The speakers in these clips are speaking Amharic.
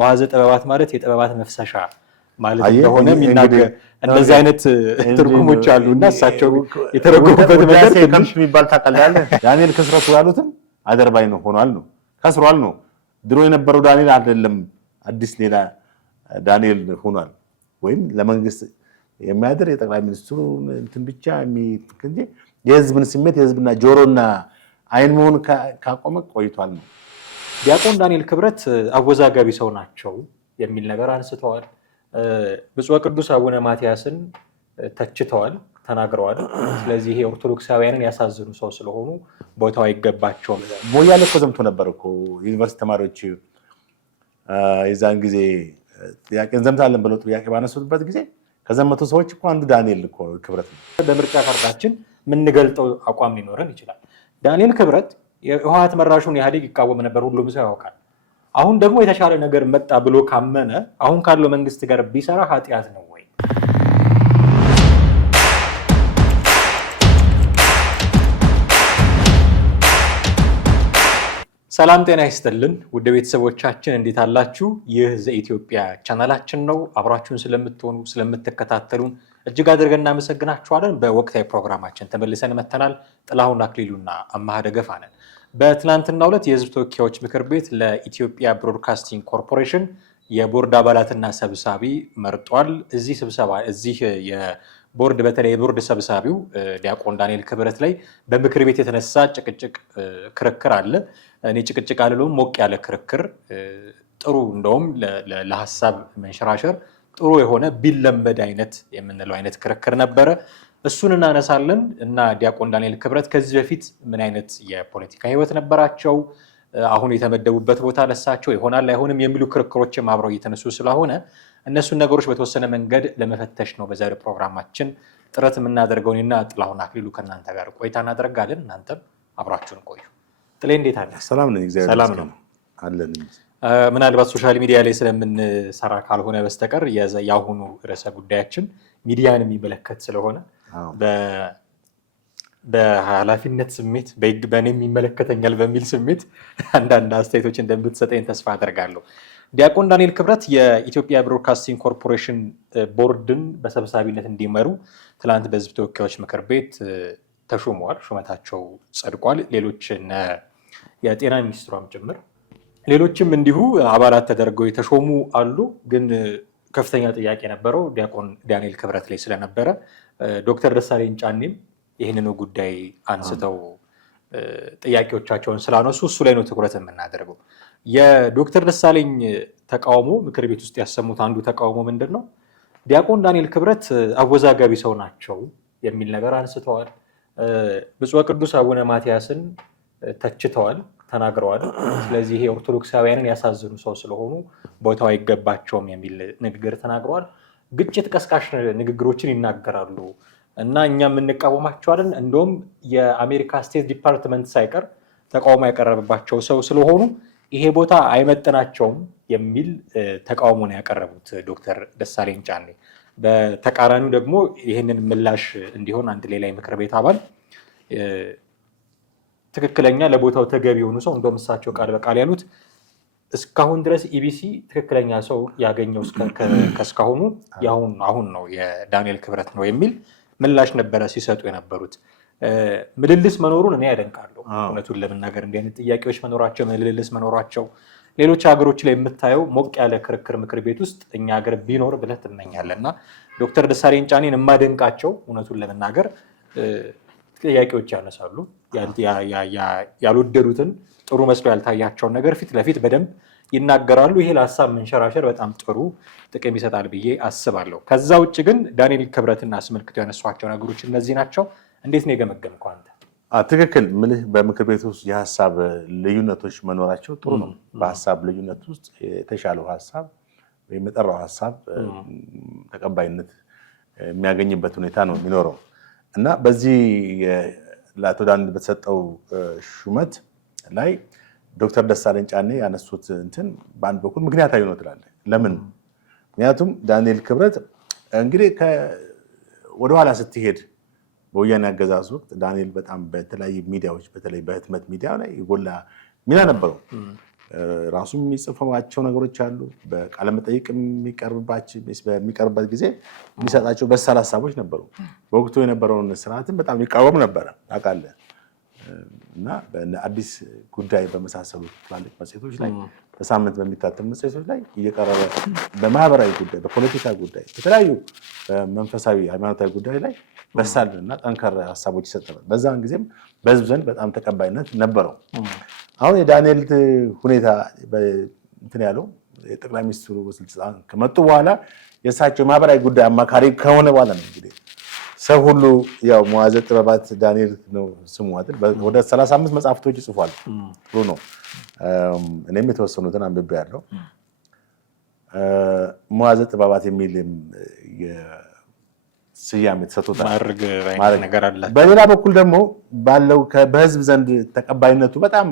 መዋዘ ጥበባት ማለት የጥበባት መፍሰሻ ማለት እንደሆነ የሚናገር እንደዚህ አይነት ትርጉሞች አሉና እሳቸው የተረጎሙበት መንገድ ከንቱ የሚባል ታቀላለህ። ዳንኤል ከስረቱ ያሉትም አደርባይ ነው ሆኗል ነው ከስሯል ነው። ድሮ የነበረው ዳንኤል አይደለም አዲስ ሌላ ዳንኤል ሆኗል። ወይም ለመንግስት የሚያደር የጠቅላይ ሚኒስትሩ እንትን ብቻ እንጂ የህዝብን ስሜት የህዝብና ጆሮና አይን መሆን ካቆመ ቆይቷል ነው። ዲያቆን ዳንኤል ክብረት አወዛጋቢ ሰው ናቸው የሚል ነገር አንስተዋል። ብፁዕ ቅዱስ አቡነ ማትያስን ተችተዋል፣ ተናግረዋል። ስለዚህ ይሄ ኦርቶዶክሳውያንን ያሳዝኑ ሰው ስለሆኑ ቦታው አይገባቸውም። ሞያሌ እኮ ዘምቶ ነበር እኮ ዩኒቨርሲቲ ተማሪዎች የዛን ጊዜ ጥያቄ እንዘምታለን ብለው ጥያቄ ባነሱበት ጊዜ ከዘመቱ ሰዎች እኮ አንዱ ዳንኤል እኮ ክብረት ነው። በምርጫ ካርዳችን የምንገልጠው አቋም ሊኖረን ይችላል። ዳንኤል ክብረት የህወሓት መራሹን ኢህአዴግ ይቃወም ነበር፣ ሁሉም ሰው ያውቃል። አሁን ደግሞ የተሻለ ነገር መጣ ብሎ ካመነ አሁን ካለው መንግስት ጋር ቢሰራ ኃጢአት ነው ወይ? ሰላም ጤና ይስጥልን ውድ ቤተሰቦቻችን እንዴት አላችሁ? ይህ ዘኢትዮጵያ ቻናላችን ነው። አብራችሁን ስለምትሆኑ ስለምትከታተሉን እጅግ አድርገን እናመሰግናችኋለን። በወቅታዊ ፕሮግራማችን ተመልሰን መተናል። ጥላሁን አክሊሉና አማሃ ደገፋ ነን። በትናንትናው ዕለት የህዝብ ተወካዮች ምክር ቤት ለኢትዮጵያ ብሮድካስቲንግ ኮርፖሬሽን የቦርድ አባላትና ሰብሳቢ መርጧል። እዚህ የቦርድ በተለይ የቦርድ ሰብሳቢው ዲያቆን ዳንኤል ክብረት ላይ በምክር ቤት የተነሳ ጭቅጭቅ ክርክር አለ። እኔ ጭቅጭቅ አልለውም፣ ሞቅ ያለ ክርክር ጥሩ እንደውም ለሀሳብ መንሸራሸር ጥሩ የሆነ ቢለመድ አይነት የምንለው አይነት ክርክር ነበረ። እሱን እናነሳለን እና ዲያቆን ዳንኤል ክብረት ከዚህ በፊት ምን አይነት የፖለቲካ ህይወት ነበራቸው፣ አሁን የተመደቡበት ቦታ ለሳቸው ይሆናል አይሆንም የሚሉ ክርክሮችም አብረው እየተነሱ ስለሆነ እነሱን ነገሮች በተወሰነ መንገድ ለመፈተሽ ነው በዛሬው ፕሮግራማችን ጥረት የምናደርገው። እኔና ጥላሁን አክሊሉ ከእናንተ ጋር ቆይታ እናደርጋለን። እናንተም አብራችሁን ቆዩ። ጥሌ እንዴት አለ? ሰላም ነኝ፣ እግዚአብሔር ሰላም ነው አለን። ምናልባት ሶሻል ሚዲያ ላይ ስለምንሰራ ካልሆነ በስተቀር የአሁኑ ርዕሰ ጉዳያችን ሚዲያን የሚመለከት ስለሆነ በኃላፊነት ስሜት በእኔም ይመለከተኛል በሚል ስሜት አንዳንድ አስተያየቶች እንደምትሰጠኝ ተስፋ አደርጋለሁ። ዲያቆን ዳንኤል ክብረት የኢትዮጵያ ብሮድካስቲንግ ኮርፖሬሽን ቦርድን በሰብሳቢነት እንዲመሩ ትላንት በህዝብ ተወካዮች ምክር ቤት ተሾመዋል። ሹመታቸው ጸድቋል። ሌሎች የጤና ሚኒስትሯም ጭምር ሌሎችም እንዲሁ አባላት ተደርገው የተሾሙ አሉ። ግን ከፍተኛ ጥያቄ ነበረው ዲያቆን ዳንኤል ክብረት ላይ ስለነበረ ዶክተር ደሳለኝ ጫኔም ይህንኑ ጉዳይ አንስተው ጥያቄዎቻቸውን ስላነሱ እሱ ላይ ነው ትኩረት የምናደርገው። የዶክተር ደሳለኝ ተቃውሞ ምክር ቤት ውስጥ ያሰሙት አንዱ ተቃውሞ ምንድን ነው? ዲያቆን ዳንኤል ክብረት አወዛጋቢ ሰው ናቸው የሚል ነገር አንስተዋል። ብፁዕ ቅዱስ አቡነ ማትያስን ተችተዋል፣ ተናግረዋል። ስለዚህ ይሄ ኦርቶዶክሳውያንን ያሳዝኑ ሰው ስለሆኑ ቦታው አይገባቸውም የሚል ንግግር ተናግረዋል። ግጭት ቀስቃሽ ንግግሮችን ይናገራሉ እና እኛም እንቃወማቸዋለን። እንደውም የአሜሪካ ስቴት ዲፓርትመንት ሳይቀር ተቃውሞ ያቀረበባቸው ሰው ስለሆኑ ይሄ ቦታ አይመጥናቸውም የሚል ተቃውሞ ነው ያቀረቡት ዶክተር ደሳለኝ ጫኔ። በተቃራኒው ደግሞ ይህንን ምላሽ እንዲሆን አንድ ሌላ የምክር ቤት አባል ትክክለኛ ለቦታው ተገቢ የሆኑ ሰው እንደውም እሳቸው ቃል በቃል ያሉት እስካሁን ድረስ ኢቢሲ ትክክለኛ ሰው ያገኘው ከእስካሁኑ አሁን ነው የዳንኤል ክብረት ነው የሚል ምላሽ ነበረ ሲሰጡ የነበሩት። ምልልስ መኖሩን እኔ ያደንቃለሁ። እውነቱን ለመናገር እንዲህ አይነት ጥያቄዎች መኖራቸው፣ ምልልስ መኖራቸው ሌሎች ሀገሮች ላይ የምታየው ሞቅ ያለ ክርክር ምክር ቤት ውስጥ እኛ ሀገር ቢኖር ብለህ ትመኛለህ። እና ዶክተር ደሳለኝ ጫኔን የማደንቃቸው እውነቱን ለመናገር ጥያቄዎች ያነሳሉ። ያልወደዱትን ጥሩ መስሎ ያልታያቸውን ነገር ፊት ለፊት በደንብ ይናገራሉ። ይሄ ለሀሳብ መንሸራሸር በጣም ጥሩ ጥቅም ይሰጣል ብዬ አስባለሁ። ከዛ ውጭ ግን ዳንኤል ክብረትን አስመልክቶ ያነሷቸው ነገሮች እነዚህ ናቸው። እንዴት ነው የገመገምከው አንተ? ትክክል ምልህ በምክር ቤት ውስጥ የሀሳብ ልዩነቶች መኖራቸው ጥሩ ነው። በሀሳብ ልዩነት ውስጥ የተሻለው ሀሳብ ወይም የጠራው ሀሳብ ተቀባይነት የሚያገኝበት ሁኔታ ነው የሚኖረው እና በዚህ ለአቶ ዳንኤል በተሰጠው ሹመት ላይ ዶክተር ደሳለኝ ጫኔ ያነሱት እንትን በአንድ በኩል ምክንያታዊ ነው ትላለህ። ለምን? ምክንያቱም ዳንኤል ክብረት እንግዲህ ወደኋላ ስትሄድ በወያኔ አገዛዝ ወቅት ዳንኤል በጣም በተለያዩ ሚዲያዎች በተለይ በህትመት ሚዲያ ላይ የጎላ ሚና ነበረው። ራሱ የሚጽፈዋቸው ነገሮች አሉ። በቃለ መጠይቅ በሚቀርብበት ጊዜ የሚሰጣቸው በሳል ሀሳቦች ነበሩ። በወቅቱ የነበረውን ስርዓትን በጣም ይቃወም ነበረ ታውቃለህ። እና በአዲስ ጉዳይ በመሳሰሉ ትላልቅ መጽሔቶች ላይ በሳምንት በሚታተሙ መጽሔቶች ላይ እየቀረበ በማህበራዊ ጉዳይ፣ በፖለቲካ ጉዳይ፣ በተለያዩ በመንፈሳዊ ሃይማኖታዊ ጉዳይ ላይ በሳል እና ጠንካራ ሀሳቦች ይሰጠናል። በዛን ጊዜም በህዝብ ዘንድ በጣም ተቀባይነት ነበረው። አሁን የዳንኤል ሁኔታ እንትን ያለው የጠቅላይ ሚኒስትሩ ስልጣን ከመጡ በኋላ የእሳቸው ማህበራዊ ጉዳይ አማካሪ ከሆነ በኋላ ነው እንግዲህ ሰው ሁሉ ያው መዋዘ ጥበባት ዳንኤል ነው ስሙ አይደል? ወደ 35 መጽሐፍቶች ጽፏል። ጥሩ ነው። እኔም የተወሰኑትን አንብቤያለሁ። መዋዘ ጥበባት የሚል ስያሜ ተሰጥቶታል። በሌላ በኩል ደግሞ ባለው በህዝብ ዘንድ ተቀባይነቱ በጣም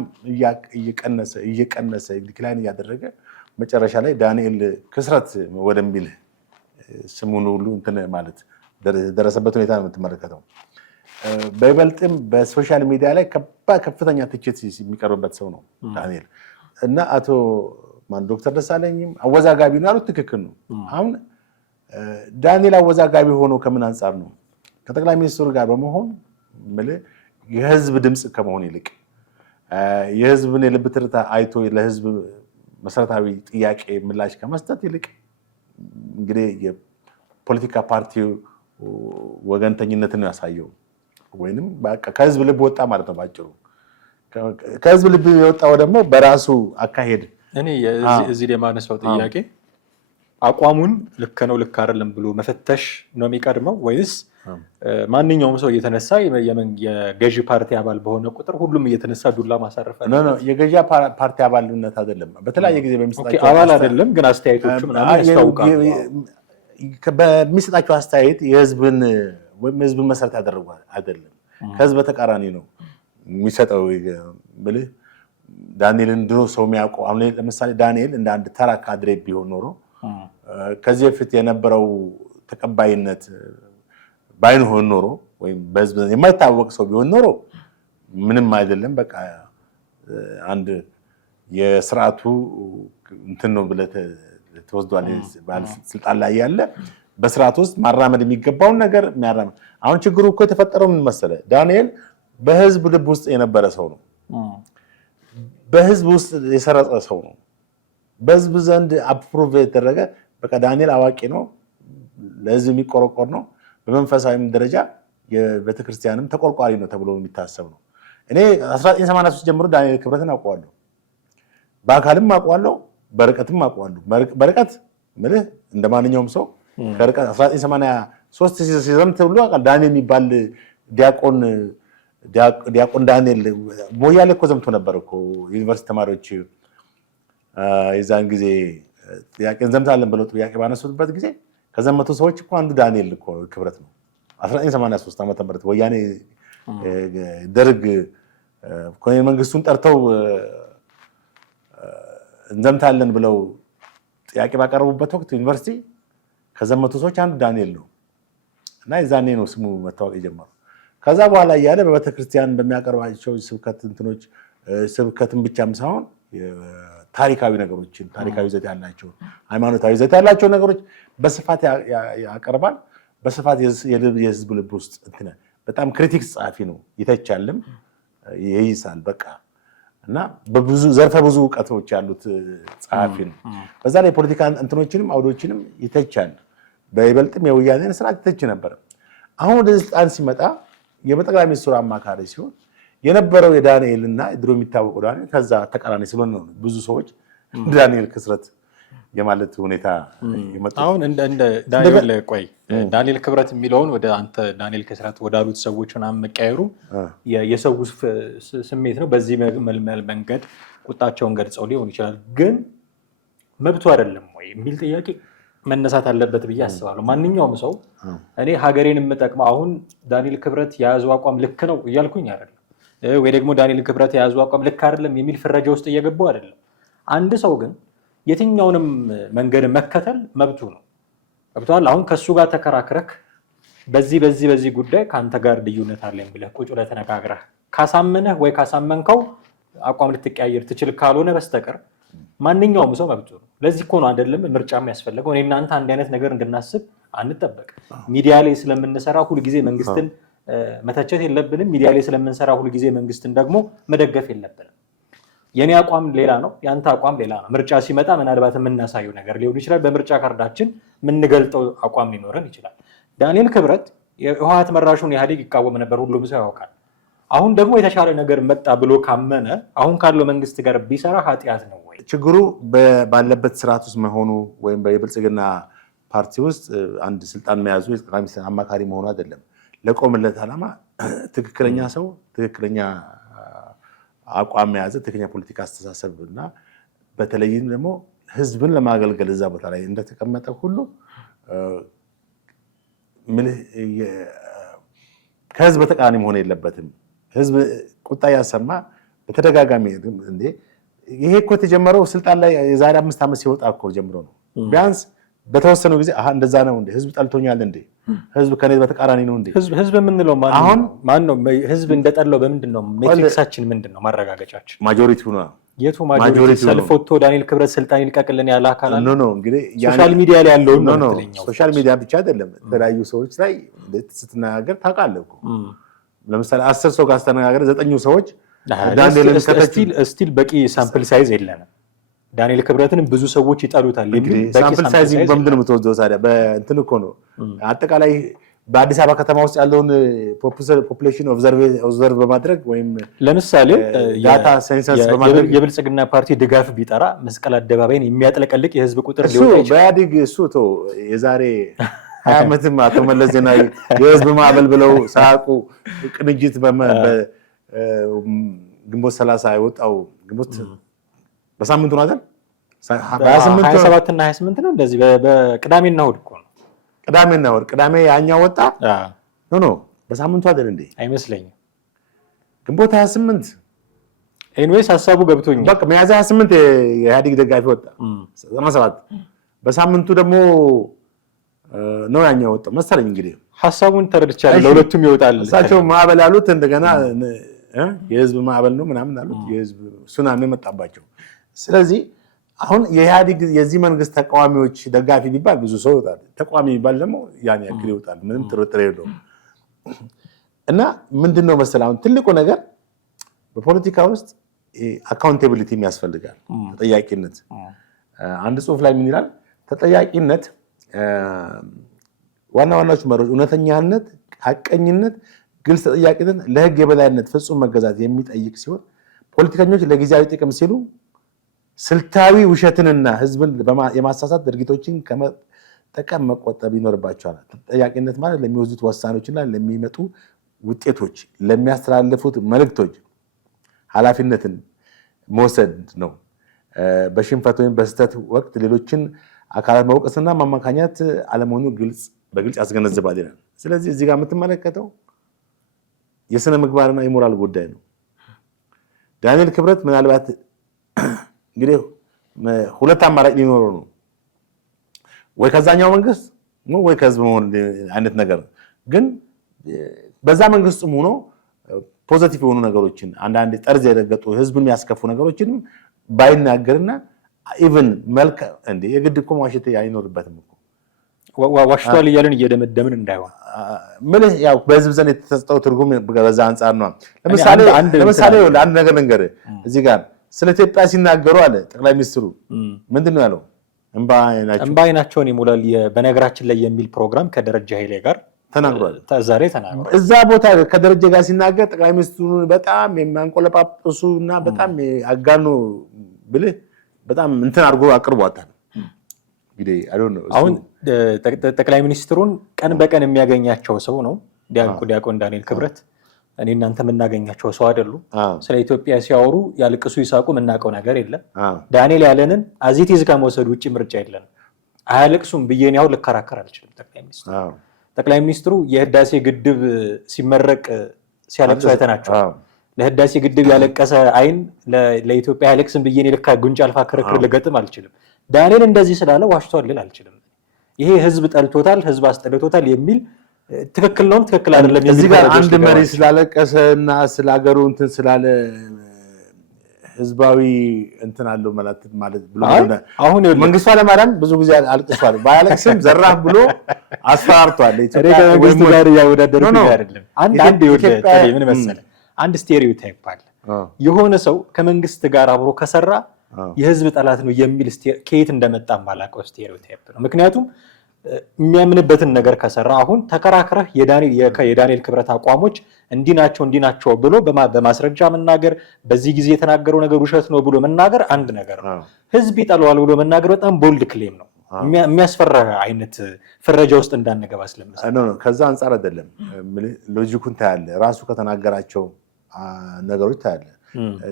እየቀነሰ ዲክላይን እያደረገ መጨረሻ ላይ ዳንኤል ክስረት ወደሚል ስሙን ሁሉ እንትን ማለት ደረሰበት ሁኔታ ነው የምትመለከተው። በይበልጥም በሶሻል ሚዲያ ላይ ከፍተኛ ትችት የሚቀርብበት ሰው ነው ዳንኤል እና አቶ ዶክተር ደሳለኝም አወዛጋቢ ነው ያሉት ትክክል ነው። አሁን ዳንኤል አወዛጋቢ ሆኖ ከምን አንጻር ነው? ከጠቅላይ ሚኒስትሩ ጋር በመሆን የህዝብ ድምፅ ከመሆን ይልቅ የህዝብን የልብ ትርታ አይቶ ለህዝብ መሰረታዊ ጥያቄ ምላሽ ከመስጠት ይልቅ እንግዲህ የፖለቲካ ፓርቲው ወገንተኝነትን ያሳየው ወይንም በቃ ከህዝብ ልብ ወጣ ማለት ነው ባጭሩ። ከህዝብ ልብ የወጣው ደግሞ በራሱ አካሄድ እኔ እዚህ ላይ ማነሳው ጥያቄ አቋሙን ልክ ነው ልክ አይደለም ብሎ መፈተሽ ነው የሚቀድመው ወይስ ማንኛውም ሰው እየተነሳ የገዢ ፓርቲ አባል በሆነ ቁጥር ሁሉም እየተነሳ ዱላ ማሳረፍ አለ? ነው የገዢ ፓርቲ አባልነት አይደለም። በተለያየ ጊዜ በሚሰጣቸው አባል አይደለም ግን አስተያየቶቹ ምናምን ያስታውቃሉ። በሚሰጣቸው አስተያየት የህዝብን ወይም ህዝብን መሰረት ያደረጉ አይደለም። ከህዝብ በተቃራኒ ነው የሚሰጠው። ብልህ ዳንኤልን ድሮ ሰው የሚያውቀው አሁን ለምሳሌ ዳንኤል እንደ አንድ ተራ ካድሬ ቢሆን ኖሮ ከዚህ በፊት የነበረው ተቀባይነት ባይሆን ኖሮ ወይም በህዝብ የማይታወቅ ሰው ቢሆን ኖሮ ምንም አይደለም። በቃ አንድ የስርዓቱ እንትን ነው ብለህ ተወስዷል። ባለስልጣን ላይ ያለ በስርዓት ውስጥ ማራመድ የሚገባውን ነገር የሚያራመድ። አሁን ችግሩ እኮ የተፈጠረው ምን መሰለህ? ዳንኤል በህዝብ ልብ ውስጥ የነበረ ሰው ነው። በህዝብ ውስጥ የሰረጸ ሰው ነው። በህዝብ ዘንድ አፕሩቭ የተደረገ በቃ ዳንኤል አዋቂ ነው፣ ለህዝብ የሚቆረቆር ነው፣ በመንፈሳዊም ደረጃ የቤተክርስቲያንም ተቆርቋሪ ነው ተብሎ የሚታሰብ ነው። እኔ 1983 ጀምሮ ዳንኤል ክብረትን አውቀዋለሁ፣ በአካልም አውቀዋለሁ፣ በርቀትም አውቀዋለሁ። በርቀት ምልህ እንደ ማንኛውም ሰው ከርቀት 1983 ሲዘምት ብሎ ዳንኤል የሚባል ዲያቆን ዳንኤል ሞያሌ እኮ ዘምቶ ነበር እኮ ዩኒቨርሲቲ ተማሪዎች የዛን ጊዜ ጥያቄ እንዘምታለን ብለው ጥያቄ ባነሱበት ጊዜ ከዘመቱ ሰዎች እኮ አንዱ ዳንኤል እኮ ክብረት ነው። 1983 ዓመተ ምህረት ወያኔ ደርግ ኮሎኔል መንግስቱን ጠርተው እንዘምታለን ብለው ጥያቄ ባቀረቡበት ወቅት ዩኒቨርሲቲ ከዘመቱ ሰዎች አንዱ ዳንኤል ነው እና የዛኔ ነው ስሙ መታወቅ የጀመረው። ከዛ በኋላ እያለ በቤተክርስቲያን በሚያቀርባቸው ስብከት እንትኖች ስብከትን ብቻም ሳይሆን ታሪካዊ ነገሮችን ታሪካዊ ይዘት ያላቸው ሃይማኖታዊ ይዘት ያላቸው ነገሮች በስፋት ያቀርባል። በስፋት የህዝብ ልብ ውስጥ እንትን በጣም ክሪቲክስ ጸሐፊ ነው። ይተቻልም ይይሳል በቃ እና በብዙ ዘርፈ ብዙ እውቀቶች ያሉት ጸሐፊ ነው። በዛ ላይ ፖለቲካ እንትኖችንም አውዶችንም ይተቻል። በይበልጥም የወያኔን ስርዓት ይተች ነበር። አሁን ወደ ስልጣን ሲመጣ የጠቅላይ ሚኒስትሩ አማካሪ ሲሆን የነበረው የዳንኤልና ድሮ የሚታወቀው ዳንኤል ከዛ ተቃራኒ ስለሆነ ነው ብዙ ሰዎች ዳንኤል ክስረት የማለት ሁኔታ ይመጣ። አሁን እንደ ዳንኤል ቆይ ዳንኤል ክብረት የሚለውን ወደ አንተ ዳንኤል ክስረት ወዳሉት ሰዎች ምናምን መቀየሩ የሰው ስሜት ነው። በዚህ መንገድ ቁጣቸውን ገልጸው ሊሆን ይችላል። ግን መብቱ አይደለም ወይ የሚል ጥያቄ መነሳት አለበት ብዬ አስባለሁ። ማንኛውም ሰው እኔ ሀገሬን የምጠቅመው አሁን ዳንኤል ክብረት የያዘው አቋም ልክ ነው እያልኩኝ አይደለም፣ ወይ ደግሞ ዳንኤል ክብረት የያዘው አቋም ልክ አይደለም የሚል ፍረጃ ውስጥ እየገባው አይደለም። አንድ ሰው ግን የትኛውንም መንገድ መከተል መብቱ ነው። ገብቶሃል? አሁን ከሱ ጋር ተከራክረክ በዚህ ጉዳይ ከአንተ ጋር ልዩነት አለኝ ብለህ ቁጭ ብለህ ተነጋግረህ ካሳመነህ ወይ ካሳመንከው አቋም ልትቀያየር ትችል ካልሆነ በስተቀር ማንኛውም ሰው መብቱ ነው። ለዚህ እኮ ነው አይደለም ምርጫ የሚያስፈልገው። እኔ እናንተ አንድ አይነት ነገር እንድናስብ አንጠበቅ። ሚዲያ ላይ ስለምንሰራ ሁልጊዜ መንግስትን መተቸት የለብንም። ሚዲያ ላይ ስለምንሰራ ሁልጊዜ መንግስትን ደግሞ መደገፍ የለብንም። የኔ አቋም ሌላ ነው፣ ያንተ አቋም ሌላ ነው። ምርጫ ሲመጣ ምናልባት የምናሳየው ነገር ሊሆን ይችላል። በምርጫ ካርዳችን የምንገልጠው አቋም ሊኖረን ይችላል። ዳንኤል ክብረት የህወሓት መራሹን ኢህአዴግ ይቃወም ነበር፣ ሁሉም ሰው ያውቃል። አሁን ደግሞ የተሻለ ነገር መጣ ብሎ ካመነ አሁን ካለው መንግስት ጋር ቢሰራ ኃጢአት ነው ወይ? ችግሩ ባለበት ስርዓት ውስጥ መሆኑ ወይም በብልጽግና ፓርቲ ውስጥ አንድ ስልጣን መያዙ የጠቅላይ ሚኒስትር አማካሪ መሆኑ አይደለም። ለቆመለት ዓላማ ትክክለኛ ሰው፣ ትክክለኛ አቋም የያዘ ትክክለኛ ፖለቲካ አስተሳሰብ እና በተለይም ደግሞ ህዝብን ለማገልገል እዛ ቦታ ላይ እንደተቀመጠ ሁሉ ከህዝብ ተቃራኒ መሆን የለበትም። ህዝብ ቁጣ ያሰማ በተደጋጋሚ እንዴ ይሄ እኮ የተጀመረው ስልጣን ላይ የዛሬ 5 ዓመት ሲወጣ እኮ ጀምሮ ነው። ቢያንስ በተወሰነው ጊዜ እንደዛ ነው እንዴ ህዝብ ጠልቶኛል እንዴ ህዝብ ከኔ በተቃራኒ ነው እንዴ? ህዝብ የምንለው ማን ነው? ህዝብ እንደጠላው በምንድን ነው ሜትሪክሳችን? ምንድን ነው ማረጋገጫችን? ማጆሪቲው ነው። የቱ ማጆሪቲ? ሰልፍ ወጥቶ ዳንኤል ክብረት ስልጣን ይልቀቅልን ያለ አካል አለ? ኖ እንግዲህ ሶሻል ሚዲያ ላይ ያለው ነው። ሶሻል ሚዲያ ብቻ አይደለም፣ የተለያዩ ሰዎች ላይ ስትነጋገር ታውቃለህ እኮ ለምሳሌ 10 ሰው ጋር ስትነጋገር 9 ሰዎች ዳንኤልን ስቲል በቂ ሳምፕል ሳይዝ የለንም። ዳንኤል ክብረትን ብዙ ሰዎች ይጠሉታል። እንግዲህ ሳምፕል ሳይዝ በምንድን ነው የምትወስደው ታዲያ? በእንትን እኮ ነው አጠቃላይ በአዲስ አበባ ከተማ ውስጥ ያለውን ፖፑሌሽን ኦብዘርቭ በማድረግ ወይም ለምሳሌ ዳታ ሴንሰስ በማድረግ የብልጽግና ፓርቲ ድጋፍ ቢጠራ መስቀል አደባባይን የሚያጥለቀልቅ የህዝብ ቁጥር ሊወጣ ይችላል። በኢህአዴግ የዛሬ 20 ዓመትም አቶ መለስ ዜናዊ የህዝብ ማዕበል ብለው ሳያውቁ ቅንጅት ግንቦት 30 የወጣው ግንቦት በሳምንቱ ነው አይደል? 27 እና 28 ነው እንደዚህ በቅዳሜና እሑድ እኮ ነው። ቅዳሜና እሑድ ቅዳሜ ያኛው ወጣ ኖ በሳምንቱ አይደል እንዴ? አይመስለኝም። ግንቦት 28 ኤኒዌይስ ሀሳቡ ገብቶኛል። በቃ ሚያዝያ 28 የኢህአዴግ ደጋፊ ወጣ 97 በሳምንቱ ደግሞ ነው ያኛው ወጣ መሰለኝ። እንግዲህ ሀሳቡን ተረድቻለሁ። ለሁለቱም ይወጣል። እሳቸው ማዕበል ያሉት እንደገና የህዝብ ማዕበል ነው ምናምን አሉት። የህዝብ ሱናሚ መጣባቸው። ስለዚህ አሁን የኢህአዴግ የዚህ መንግስት ተቃዋሚዎች ደጋፊ ቢባል ብዙ ሰው ይወጣል። ተቃዋሚ ቢባል ደግሞ ያን ያክል ይወጣል። ምንም ጥርጥር የለውም። እና ምንድነው መሰለህ አሁን ትልቁ ነገር በፖለቲካ ውስጥ አካውንታቢሊቲ ያስፈልጋል። ተጠያቂነት። አንድ ጽሁፍ ላይ ምን ይላል? ተጠያቂነት ዋና ዋናዎቹ መርሆች እውነተኛነት፣ ሐቀኝነት፣ ግልጽ ተጠያቂነት፣ ለህግ የበላይነት፣ ፍጹም መገዛት የሚጠይቅ ሲሆን ፖለቲከኞች ለጊዜያዊ ጥቅም ሲሉ ስልታዊ ውሸትንና ህዝብን የማሳሳት ድርጊቶችን ከመጠቀም መቆጠብ ይኖርባቸዋል። ተጠያቂነት ማለት ለሚወስዱት ውሳኔዎችና ለሚመጡ ውጤቶች፣ ለሚያስተላልፉት መልእክቶች ኃላፊነትን መውሰድ ነው። በሽንፈት ወይም በስህተት ወቅት ሌሎችን አካላት መውቀስና ማማካኛት አለመሆኑ በግልጽ ያስገነዝባል ይላል። ስለዚህ እዚህ ጋር የምትመለከተው የስነ ምግባርና የሞራል ጉዳይ ነው። ዳንኤል ክብረት ምናልባት እንግዲህ ሁለት አማራጭ ሊኖረው ነው። ወይ ከዛኛው መንግስት ነው ወይ ከህዝብ መሆን አይነት ነገር ግን በዛ መንግስትም ሆኖ ፖዚቲቭ የሆኑ ነገሮችን አንዳንድ ጠርዝ የረገጡ ህዝብን የሚያስከፉ ነገሮችን ባይናገርና ኢቭን መልክ እንደ የግድ እኮ ዋሽት አይኖርበትም እኮ ዋሽቷል እያልን እየደመደምን እንዳይሆን ምን ያው በህዝብ ዘንድ የተሰጠው ትርጉም በዛ አንፃር ነው። ለምሳሌ አንድ ነገር ልንገርህ እዚህ ጋር ስለ ኢትዮጵያ ሲናገሩ አለ ጠቅላይ ሚኒስትሩ ምንድነው ያለው? እንባ አይናቸውን ይሞላል በነገራችን ላይ የሚል ፕሮግራም ከደረጃ ኃይሌ ጋር ተናግሯል። ዛሬ ተናግሯል። እዛ ቦታ ከደረጃ ጋር ሲናገር ጠቅላይ ሚኒስትሩ በጣም የሚያንቆለጳጵሱና በጣም አጋኖ ብልህ በጣም እንትን አድርጎ አቅርቧታል። እንግዲህ አሁን ጠቅላይ ሚኒስትሩን ቀን በቀን የሚያገኛቸው ሰው ነው ዲያቆን ዳንኤል ክብረት። እኔ እናንተ የምናገኛቸው ሰው አይደሉም። ስለ ኢትዮጵያ ሲያወሩ ያልቅሱ ይሳቁ የምናውቀው ነገር የለም። ዳንኤል ያለንን አዚቲዝ ከመውሰድ ውጭ ምርጫ የለንም። አያለቅሱም ብዬ ያው ልከራከር አልችልም። ጠቅላይ ሚኒስትሩ የህዳሴ ግድብ ሲመረቅ ሲያለቅሱ አይተናቸው። ለህዳሴ ግድብ ያለቀሰ አይን ለኢትዮጵያ ያለቅስም ብዬ እኔ ልካ ጉንጭ አልፋ ክርክር ልገጥም አልችልም። ዳንኤል እንደዚህ ስላለ ዋሽቷል ልል አልችልም። ይሄ ህዝብ ጠልቶታል፣ ህዝብ አስጠልቶታል የሚል ትክክል ነው ትክክል አይደለም። እዚህ ጋር አንድ መሪ ስላለቀሰ እና ስለ ሀገሩ እንትን ስላለ ህዝባዊ እንትን አለው ማለት ብሎ አሁን መንግስቱ ኃይለማርያም ብዙ ጊዜ አልቅሷል። ባያለቅስም ዘራፍ ብሎ አስፈራርቷል። ኢትዮጵያ መንግስቱ ጋር ያወዳደሩት አይደለም። አንድ ምን መሰለህ አንድ ስቴሪዮታይፕ አለ። የሆነ ሰው ከመንግስት ጋር አብሮ ከሰራ የህዝብ ጠላት ነው የሚል ከየት እንደመጣ ማላቀው ስቴሪዮታይፕ ነው። ምክንያቱም የሚያምንበትን ነገር ከሰራ አሁን ተከራክረህ የዳንኤል ክብረት አቋሞች እንዲህ ናቸው ብሎ በማስረጃ መናገር፣ በዚህ ጊዜ የተናገረው ነገር ውሸት ነው ብሎ መናገር አንድ ነገር ነው። ህዝብ ይጠላዋል ብሎ መናገር በጣም ቦልድ ክሌም ነው። የሚያስፈራ አይነት ፍረጃ ውስጥ እንዳንገባ ስለምሰል ከዛ አንጻር አይደለም። ሎጂኩን ታያለህ፣ ራሱ ከተናገራቸው ነገሮች ታያለህ።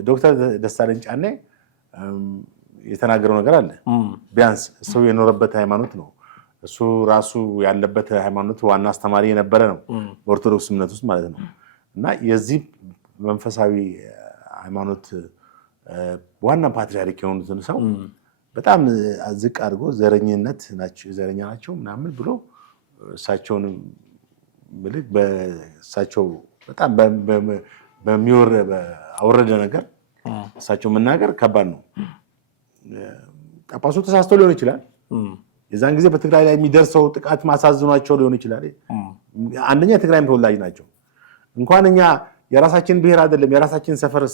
ዶክተር ደሳለኝ ጫኔ የተናገረው ነገር አለ። ቢያንስ ሰው የኖረበት ሃይማኖት ነው። እሱ ራሱ ያለበት ሃይማኖት ዋና አስተማሪ የነበረ ነው፣ በኦርቶዶክስ እምነት ውስጥ ማለት ነው። እና የዚህ መንፈሳዊ ሃይማኖት ዋና ፓትሪያርክ የሆኑትን ሰው በጣም ዝቅ አድርጎ ዘረኛ ናቸው ምናምን ብሎ እሳቸውን በእሳቸው በጣም አውረደ ነገር እሳቸው መናገር ከባድ ነው። ጳጳሱ ተሳስቶ ሊሆን ይችላል። የዛን ጊዜ በትግራይ ላይ የሚደርሰው ጥቃት ማሳዝኗቸው ሊሆን ይችላል። አንደኛ የትግራይም ተወላጅ ናቸው። እንኳን እኛ የራሳችን ብሔር አይደለም የራሳችን ሰፈር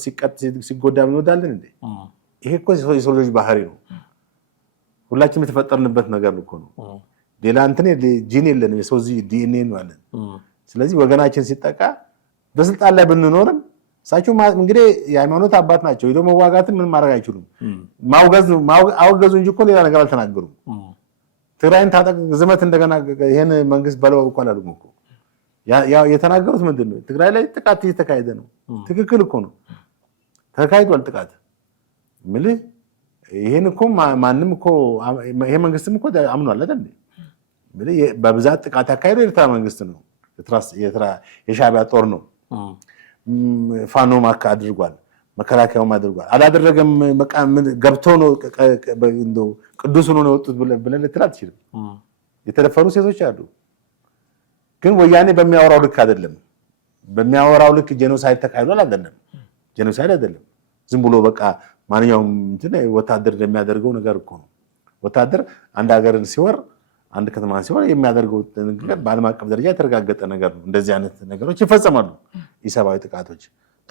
ሲጎዳ እንወዳለን እንዴ? ይሄ እኮ የሰው ልጅ ባህሪ ነው። ሁላችንም የተፈጠርንበት ነገር እኮ ነው። ሌላ እንትን ጂን የለንም፣ የሰው ዲኤንኤ ነው ያለን። ስለዚህ ወገናችን ሲጠቃ በስልጣን ላይ ብንኖርም እሳቸው እንግዲህ የሃይማኖት አባት ናቸው። ሄዶ መዋጋትን ምን ማድረግ አይችሉም። አወገዙ እንጂ እኮ ሌላ ነገር አልተናገሩም። ትግራይን ታጠቅ ዝመት እንደገና ይሄን መንግስት በለው እኮ አላሉም እኮ። የተናገሩት ምንድን ነው? ትግራይ ላይ ጥቃት እየተካሄደ ነው። ትክክል እኮ ነው፣ ተካሂዷል ጥቃት። ምልህ ይሄን እኮ ማንም እኮ ይሄ መንግስትም እኮ አምኗል አይደል? ምልህ በብዛት ጥቃት ያካሄደው የኤርትራ መንግስት ነው። የሻዕቢያ ጦር ነው። ፋኖ ማካ አድርጓል፣ መከላከያውም አድርጓል። አላደረገም ገብቶ ነው እንደው ቅዱስ ሆኖ ነው የወጡት ብለን ልትል አትችልም። የተደፈሩ ሴቶች አሉ። ግን ወያኔ በሚያወራው ልክ አይደለም። በሚያወራው ልክ ጄኖሳይድ ተካሂዷል አይደለም። ጄኖሳይድ አይደለም። ዝም ብሎ በቃ ማንኛውም እንትን ወታደር እንደሚያደርገው ነገር እኮ ነው። ወታደር አንድ ሀገርን ሲወር አንድ ከተማን ሲወር የሚያደርገው ነገር በዓለም አቀፍ ደረጃ የተረጋገጠ ነገር ነው። እንደዚህ አይነት ነገሮች ይፈጸማሉ። ኢሰብአዊ ጥቃቶች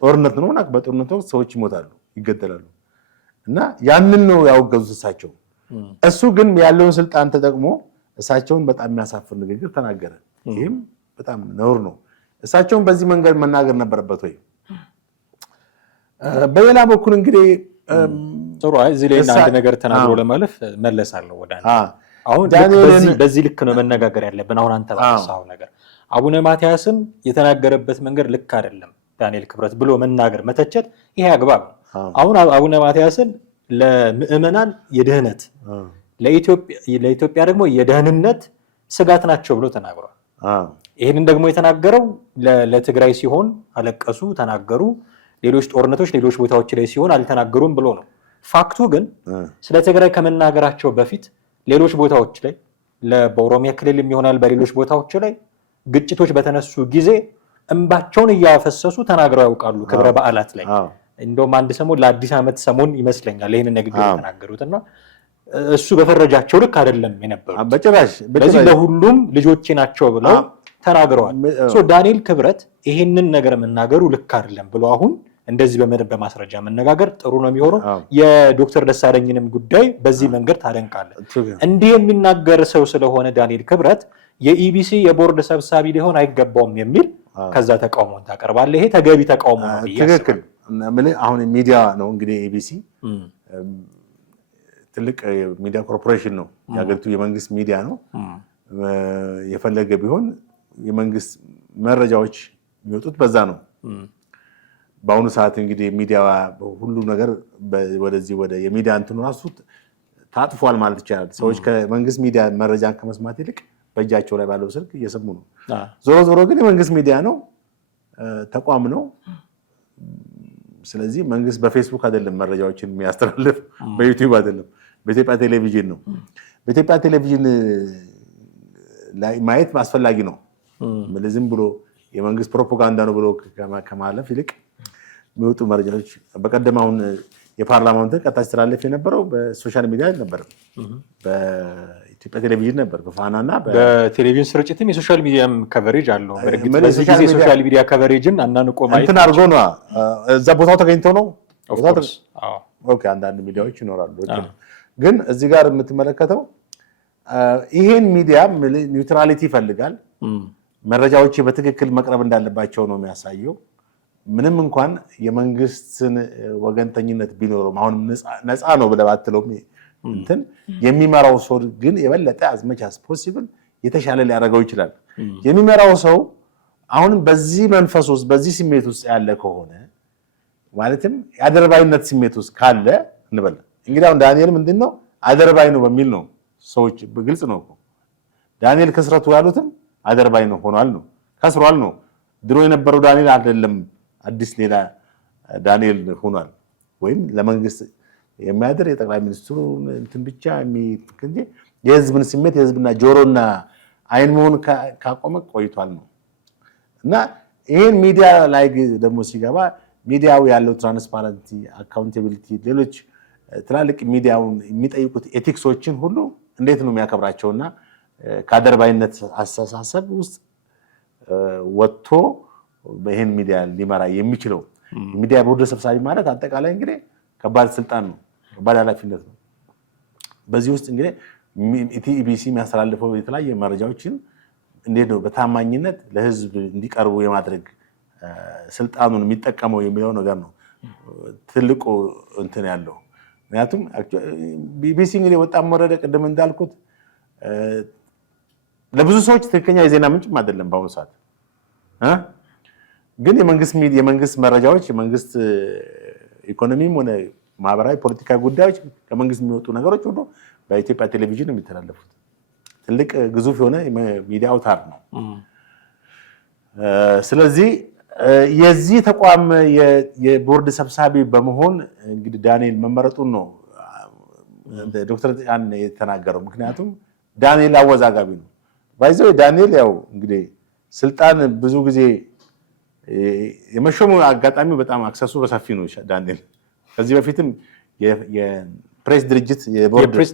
ጦርነት ነው። በጦርነት ወቅት ሰዎች ይሞታሉ፣ ይገደላሉ። እና ያንን ነው ያወገዙት እሳቸው። እሱ ግን ያለውን ስልጣን ተጠቅሞ እሳቸውን በጣም የሚያሳፍር ንግግር ተናገረ። ይህም በጣም ነውር ነው። እሳቸውን በዚህ መንገድ መናገር ነበረበት ወይ? በሌላ በኩል እንግዲህ ጥሩ እዚህ ላይ አንድ ነገር ተናግሮ ለማለፍ መለሳለሁ ወደ አሁን በዚህ ልክ ነው መነጋገር ያለብን። አሁን አንተ ባነሳው ነገር አቡነ ማትያስን የተናገረበት መንገድ ልክ አይደለም ዳንኤል ክብረት ብሎ መናገር መተቸት፣ ይሄ አግባብ ነው። አሁን አቡነ ማትያስን ለምዕመናን የድህነት ለኢትዮጵያ ደግሞ የደህንነት ስጋት ናቸው ብሎ ተናግሯል። ይህንን ደግሞ የተናገረው ለትግራይ ሲሆን አለቀሱ፣ ተናገሩ። ሌሎች ጦርነቶች ሌሎች ቦታዎች ላይ ሲሆን አልተናገሩም ብሎ ነው። ፋክቱ ግን ስለ ትግራይ ከመናገራቸው በፊት ሌሎች ቦታዎች ላይ በኦሮሚያ ክልል ይሆናል በሌሎች ቦታዎች ላይ ግጭቶች በተነሱ ጊዜ እንባቸውን እያፈሰሱ ተናግረው ያውቃሉ። ክብረ በዓላት ላይ እንደውም አንድ ሰሞን ለአዲስ ዓመት ሰሞን ይመስለኛል ይህንን ንግግር የተናገሩትና እሱ በፈረጃቸው ልክ አይደለም የነበሩት በጭራሽ። በዚህ ለሁሉም ልጆቼ ናቸው ብለው ተናግረዋል። ዳንኤል ክብረት ይህንን ነገር መናገሩ ልክ አይደለም ብሎ አሁን እንደዚህ በማስረጃ መነጋገር ጥሩ ነው የሚሆነው። የዶክተር ደሳለኝንም ጉዳይ በዚህ መንገድ ታደንቃለህ። እንዲህ የሚናገር ሰው ስለሆነ ዳንኤል ክብረት የኢቢሲ የቦርድ ሰብሳቢ ሊሆን አይገባውም የሚል ከዛ ተቃውሞን ታቀርባለህ። ይሄ ተገቢ ተቃውሞ ነው። ትክክል። አሁን ሚዲያ ነው እንግዲህ ኢቢሲ ትልቅ ሚዲያ ኮርፖሬሽን ነው። የሀገሪቱ የመንግስት ሚዲያ ነው። የፈለገ ቢሆን የመንግስት መረጃዎች የሚወጡት በዛ ነው። በአሁኑ ሰዓት እንግዲህ ሚዲያ ሁሉ ነገር ወደዚህ ወደ የሚዲያ እንትኑ ራሱ ታጥፏል ማለት ይቻላል። ሰዎች ከመንግስት ሚዲያ መረጃን ከመስማት ይልቅ በእጃቸው ላይ ባለው ስልክ እየሰሙ ነው። ዞሮ ዞሮ ግን የመንግስት ሚዲያ ነው፣ ተቋም ነው። ስለዚህ መንግስት በፌስቡክ አይደለም መረጃዎችን የሚያስተላልፍ፣ በዩቲዩብ አይደለም፣ በኢትዮጵያ ቴሌቪዥን ነው። በኢትዮጵያ ቴሌቪዥን ላይ ማየት አስፈላጊ ነው። ዝም ብሎ የመንግስት ፕሮፓጋንዳ ነው ብሎ ከማለፍ ይልቅ የሚወጡ መረጃዎች በቀደም አሁን የፓርላማውን ቀጥታ ሲተላለፍ የነበረው በሶሻል ሚዲያ ነበር፣ በኢትዮጵያ ቴሌቪዥን ነበር፣ በፋናና በቴሌቪዥን ስርጭትም የሶሻል ሚዲያም ከቨሬጅ አለው። በእርግጥ በዚህ ጊዜ ሶሻል ሚዲያ ከቨሬጅን አናንቆ ማየት እንትን አድርጎ ነው። እዛ ቦታው ተገኝተው ነው። ኦኬ አንዳንድ ሚዲያዎች ይኖራሉ፣ ግን እዚህ ጋር የምትመለከተው ይሄን ሚዲያ ኒውትራሊቲ ይፈልጋል። መረጃዎች በትክክል መቅረብ እንዳለባቸው ነው የሚያሳየው። ምንም እንኳን የመንግስትን ወገንተኝነት ቢኖረውም አሁን ነፃ ነው ብለህ ባትለውም እንትን የሚመራው ሰው ግን የበለጠ አዝመች አስ ፖሲብል የተሻለ ሊያደርገው ይችላል። የሚመራው ሰው አሁን በዚህ መንፈስ ውስጥ በዚህ ስሜት ውስጥ ያለ ከሆነ ማለትም የአደርባይነት ስሜት ውስጥ ካለ እንበል እንግዲህ አሁን ዳንኤል ምንድነው አደርባይ ነው በሚል ነው ሰዎች በግልጽ ነው ዳንኤል ከስረቱ ያሉትም አደርባይ ነው ሆኗል ነው ከስሯል ነው። ድሮ የነበረው ዳንኤል አይደለም፣ አዲስ ሌላ ዳንኤል ሆኗል። ወይም ለመንግስት የሚያደር የጠቅላይ ሚኒስትሩ እንትን ብቻ እንጂ የህዝብን ስሜት የህዝብና ጆሮና አይን መሆን ካቆመ ቆይቷል ነው። እና ይሄን ሚዲያ ላይ ደግሞ ሲገባ ሚዲያው ያለው ትራንስፓረንሲ፣ አካውንታቢሊቲ፣ ሌሎች ትላልቅ ሚዲያውን የሚጠይቁት ኤቲክሶችን ሁሉ እንዴት ነው የሚያከብራቸውና ከአደርባይነት አስተሳሰብ ውስጥ ወጥቶ ይሄን ሚዲያ ሊመራ የሚችለው ሚዲያ ቦርድ ሰብሳቢ ማለት አጠቃላይ እንግዲህ ከባድ ስልጣን ነው፣ ከባድ ኃላፊነት ነው። በዚህ ውስጥ እንግዲህ ኢቢሲ የሚያስተላልፈው የተለያየ መረጃዎችን እንዴት ነው በታማኝነት ለህዝብ እንዲቀርቡ የማድረግ ስልጣኑን የሚጠቀመው የሚለው ነገር ነው ትልቁ እንትን ያለው። ምክንያቱም ቢቢሲ እንግዲህ ወጣም ወረደ ቅድም እንዳልኩት ለብዙ ሰዎች ትክክለኛ የዜና ምንጭም አይደለም በአሁኑ ሰዓት። ግን የመንግስት መረጃዎች የመንግስት ኢኮኖሚም ሆነ ማህበራዊ ፖለቲካዊ ጉዳዮች ከመንግስት የሚወጡ ነገሮች ሁሉ በኢትዮጵያ ቴሌቪዥን የሚተላለፉት ትልቅ ግዙፍ የሆነ ሚዲያ አውታር ነው። ስለዚህ የዚህ ተቋም የቦርድ ሰብሳቢ በመሆን እንግዲህ ዳንኤል መመረጡን ነው ዶክተር ጫን የተናገረው። ምክንያቱም ዳንኤል አወዛጋቢ ነው ባይዘው። ዳንኤል ያው እንግዲህ ስልጣን ብዙ ጊዜ የመሾሙ አጋጣሚ በጣም አክሰሱ በሰፊ ነው። ዳንኤል ከዚህ በፊትም የፕሬስ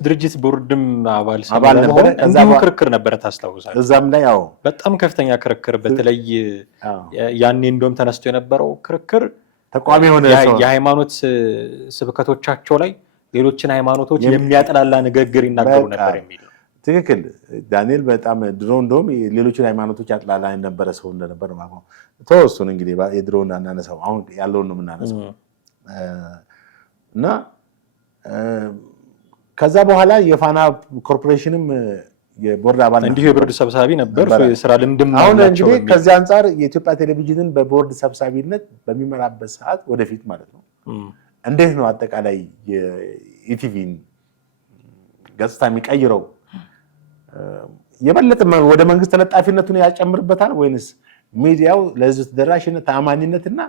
ድርጅት ቦርድም አባል ነበር። እንዲሁ ክርክር ነበረ ታስታውሳለህ? እዛም ላይ ያው በጣም ከፍተኛ ክርክር፣ በተለይ ያኔ እንደውም ተነስቶ የነበረው ክርክር ተቋሚ የሆነ የሃይማኖት ስብከቶቻቸው ላይ ሌሎችን ሃይማኖቶች የሚያጠላላ ንግግር ይናገሩ ነበር የሚል። ትክክል። ዳንኤል በጣም ድሮ እንደውም ሌሎችን ሃይማኖቶች ያጥላላ የነበረ ሰው እንደነበር ማለት ነው። ተወሱን እንግዲህ የድሮውን አናነሳው፣ አሁን ያለውን ነው የምናነሳው። እና ከዛ በኋላ የፋና ኮርፖሬሽንም የቦርድ አባል እንዲሁ የቦርድ ሰብሳቢ ነበር። ስራ ልምድም አሁን እንግዲህ ከዚህ አንጻር የኢትዮጵያ ቴሌቪዥንን በቦርድ ሰብሳቢነት በሚመራበት ሰዓት ወደፊት ማለት ነው እንዴት ነው አጠቃላይ የኢቲቪን ገጽታ የሚቀይረው? የበለጠ ወደ መንግስት ተለጣፊነቱን ያጨምርበታል ወይንስ ሚዲያው ለህዝብ ተደራሽነት፣ ተአማኒነትና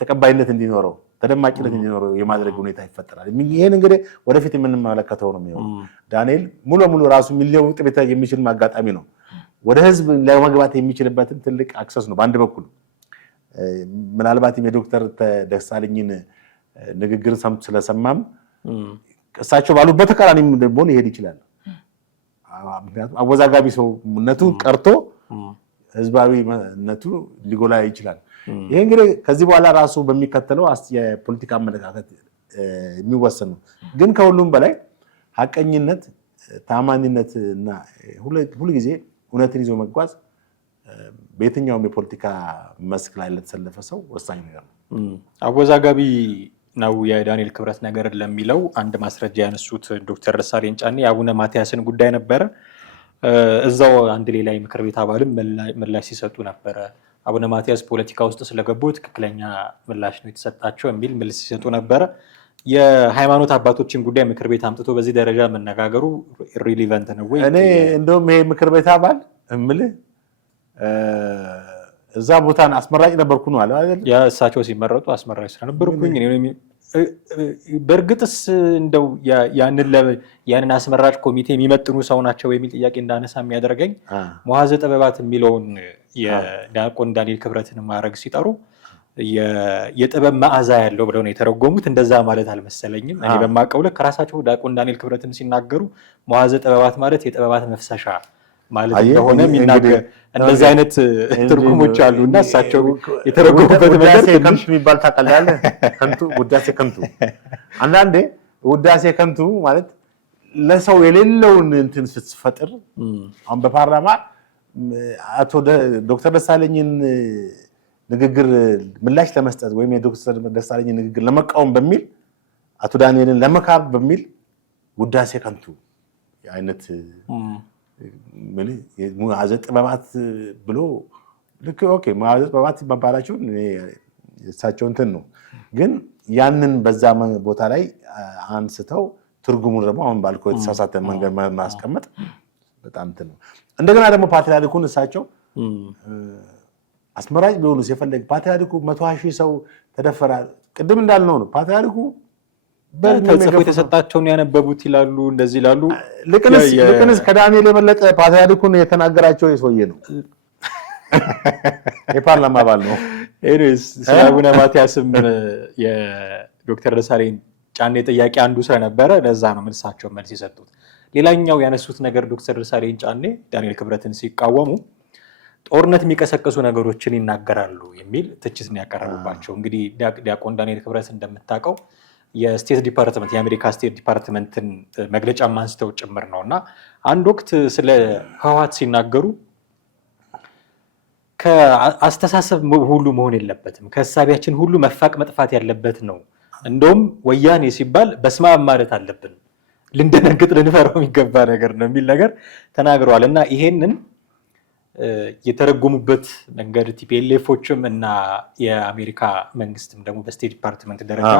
ተቀባይነት እንዲኖረው፣ ተደማጭነት እንዲኖረው የማድረግ ሁኔታ ይፈጠራል? ይሄን እንግዲህ ወደፊት የምንመለከተው ነው የሚሆነው። ዳንኤል ሙሉ ለሙሉ ራሱ ሊለውጥ የሚችል አጋጣሚ ነው። ወደ ህዝብ ለመግባት የሚችልበትን ትልቅ አክሰስ ነው። በአንድ በኩል ምናልባትም የዶክተር ደሳለኝን ንግግር ስለሰማም እሳቸው ባሉበት ተቃራኒ ደግሞ ሊሄድ ይችላል። ምክንያቱም አወዛጋቢ ሰውነቱ ቀርቶ ህዝባዊነቱ ሊጎላ ይችላል። ይሄ እንግዲህ ከዚህ በኋላ ራሱ በሚከተለው የፖለቲካ አመለካከት የሚወሰን ነው። ግን ከሁሉም በላይ ሀቀኝነት፣ ታማኝነት እና ሁልጊዜ እውነትን ይዞ መጓዝ በየትኛውም የፖለቲካ መስክ ላይ ለተሰለፈ ሰው ወሳኝ ነገር ነው። አወዛጋቢ ነው የዳንኤል ክብረት ነገር ለሚለው አንድ ማስረጃ ያነሱት ዶክተር ደሳለኝ ጫኔ የአቡነ ማትያስን ጉዳይ ነበረ። እዛው አንድ ሌላ የምክር ቤት አባልም ምላሽ ሲሰጡ ነበረ። አቡነ ማትያስ ፖለቲካ ውስጥ ስለገቡ ትክክለኛ ምላሽ ነው የተሰጣቸው የሚል መልስ ሲሰጡ ነበረ። የሃይማኖት አባቶችን ጉዳይ ምክር ቤት አምጥቶ በዚህ ደረጃ መነጋገሩ ሪሊቨንት ነው ወይ? እኔ እንደውም ይሄ ምክር ቤት አባል እምልህ እዛ ቦታን አስመራጭ ነበርኩ ነው አለ አይደል? ያ እሳቸው ሲመረጡ አስመራጭ ስለነበርኩኝ በእርግጥስ እንደው ያንን አስመራጭ ኮሚቴ የሚመጥኑ ሰው ናቸው የሚል ጥያቄ እንዳነሳ የሚያደርገኝ መዋዘ ጥበባት የሚለውን የዲያቆን ዳንኤል ክብረትን ማዕረግ ሲጠሩ የጥበብ መዓዛ ያለው ብለው ነው የተረጎሙት። እንደዛ ማለት አልመሰለኝም። እኔ በማውቀው ልክ ራሳቸው ዲያቆን ዳንኤል ክብረትም ሲናገሩ መዋዘ ጥበባት ማለት የጥበባት መፍሰሻ ማለት እንደሆነ የሚናገር እንደዚህ አይነት ትርጉሞች አሉ እና እሳቸው የተረጎሙበት መንገድ ከንቱ የሚባል ታውቃለህ? ከንቱ ውዳሴ ከንቱ አንዳንዴ ውዳሴ ከንቱ ማለት ለሰው የሌለውን እንትን ስትፈጥር አሁን በፓርላማ አቶ ዶክተር ደሳለኝን ንግግር ምላሽ ለመስጠት ወይም የዶክተር ደሳለኝን ንግግር ለመቃወም በሚል አቶ ዳንኤልን ለመካብ በሚል ውዳሴ ከንቱ አይነት መዋዘ ጥበባት ብሎ ልክ ኦኬ መዋዘ ጥበባት መባላቸው እሳቸው እንትን ነው። ግን ያንን በዛ ቦታ ላይ አንስተው ትርጉሙን ደግሞ አሁን ባልከው የተሳሳተ መንገድ ማስቀመጥ በጣም እንትን ነው። እንደገና ደግሞ ፓትርያርኩን እሳቸው አስመራጭ ቢሆኑስ የፈለገ ፓትርያርኩ 120,000 ሰው ተደፈራ ቅድም እንዳልነው ነው። ፓትርያርኩ ተጽፎ የተሰጣቸውን ያነበቡት ይላሉ፣ እንደዚህ ይላሉ። ልቅንስ ከዳንኤል የበለጠ ፓትርያርኩን የተናገራቸው የሰውዬ ነው። የፓርላማ አባል ነው። ስለ አቡነ ማትያስም የዶክተር ደሳለኝ ጫኔ ጥያቄ አንዱ ስለነበረ ለዛ ነው መልሳቸው መልስ የሰጡት። ሌላኛው ያነሱት ነገር ዶክተር ደሳለኝ ጫኔ ዳንኤል ክብረትን ሲቃወሙ ጦርነት የሚቀሰቀሱ ነገሮችን ይናገራሉ የሚል ትችት ነው ያቀረቡባቸው። እንግዲህ ዲያቆን ዳንኤል ክብረት እንደምታውቀው የስቴት ዲፓርትመንት የአሜሪካ ስቴት ዲፓርትመንትን መግለጫ አንስተው ጭምር ነው እና አንድ ወቅት ስለ ህወሓት ሲናገሩ ከአስተሳሰብ ሁሉ መሆን የለበትም፣ ከሀሳቢያችን ሁሉ መፋቅ መጥፋት ያለበት ነው። እንደውም ወያኔ ሲባል በስመ አብ ማለት አለብን፣ ልንደነግጥ ልንፈራው የሚገባ ነገር ነው የሚል ነገር ተናግረዋል። እና ይሄንን የተረጎሙበት መንገድ ቲፒኤልኤፎችም እና የአሜሪካ መንግስትም ደግሞ በስቴት ዲፓርትመንት ደረጃ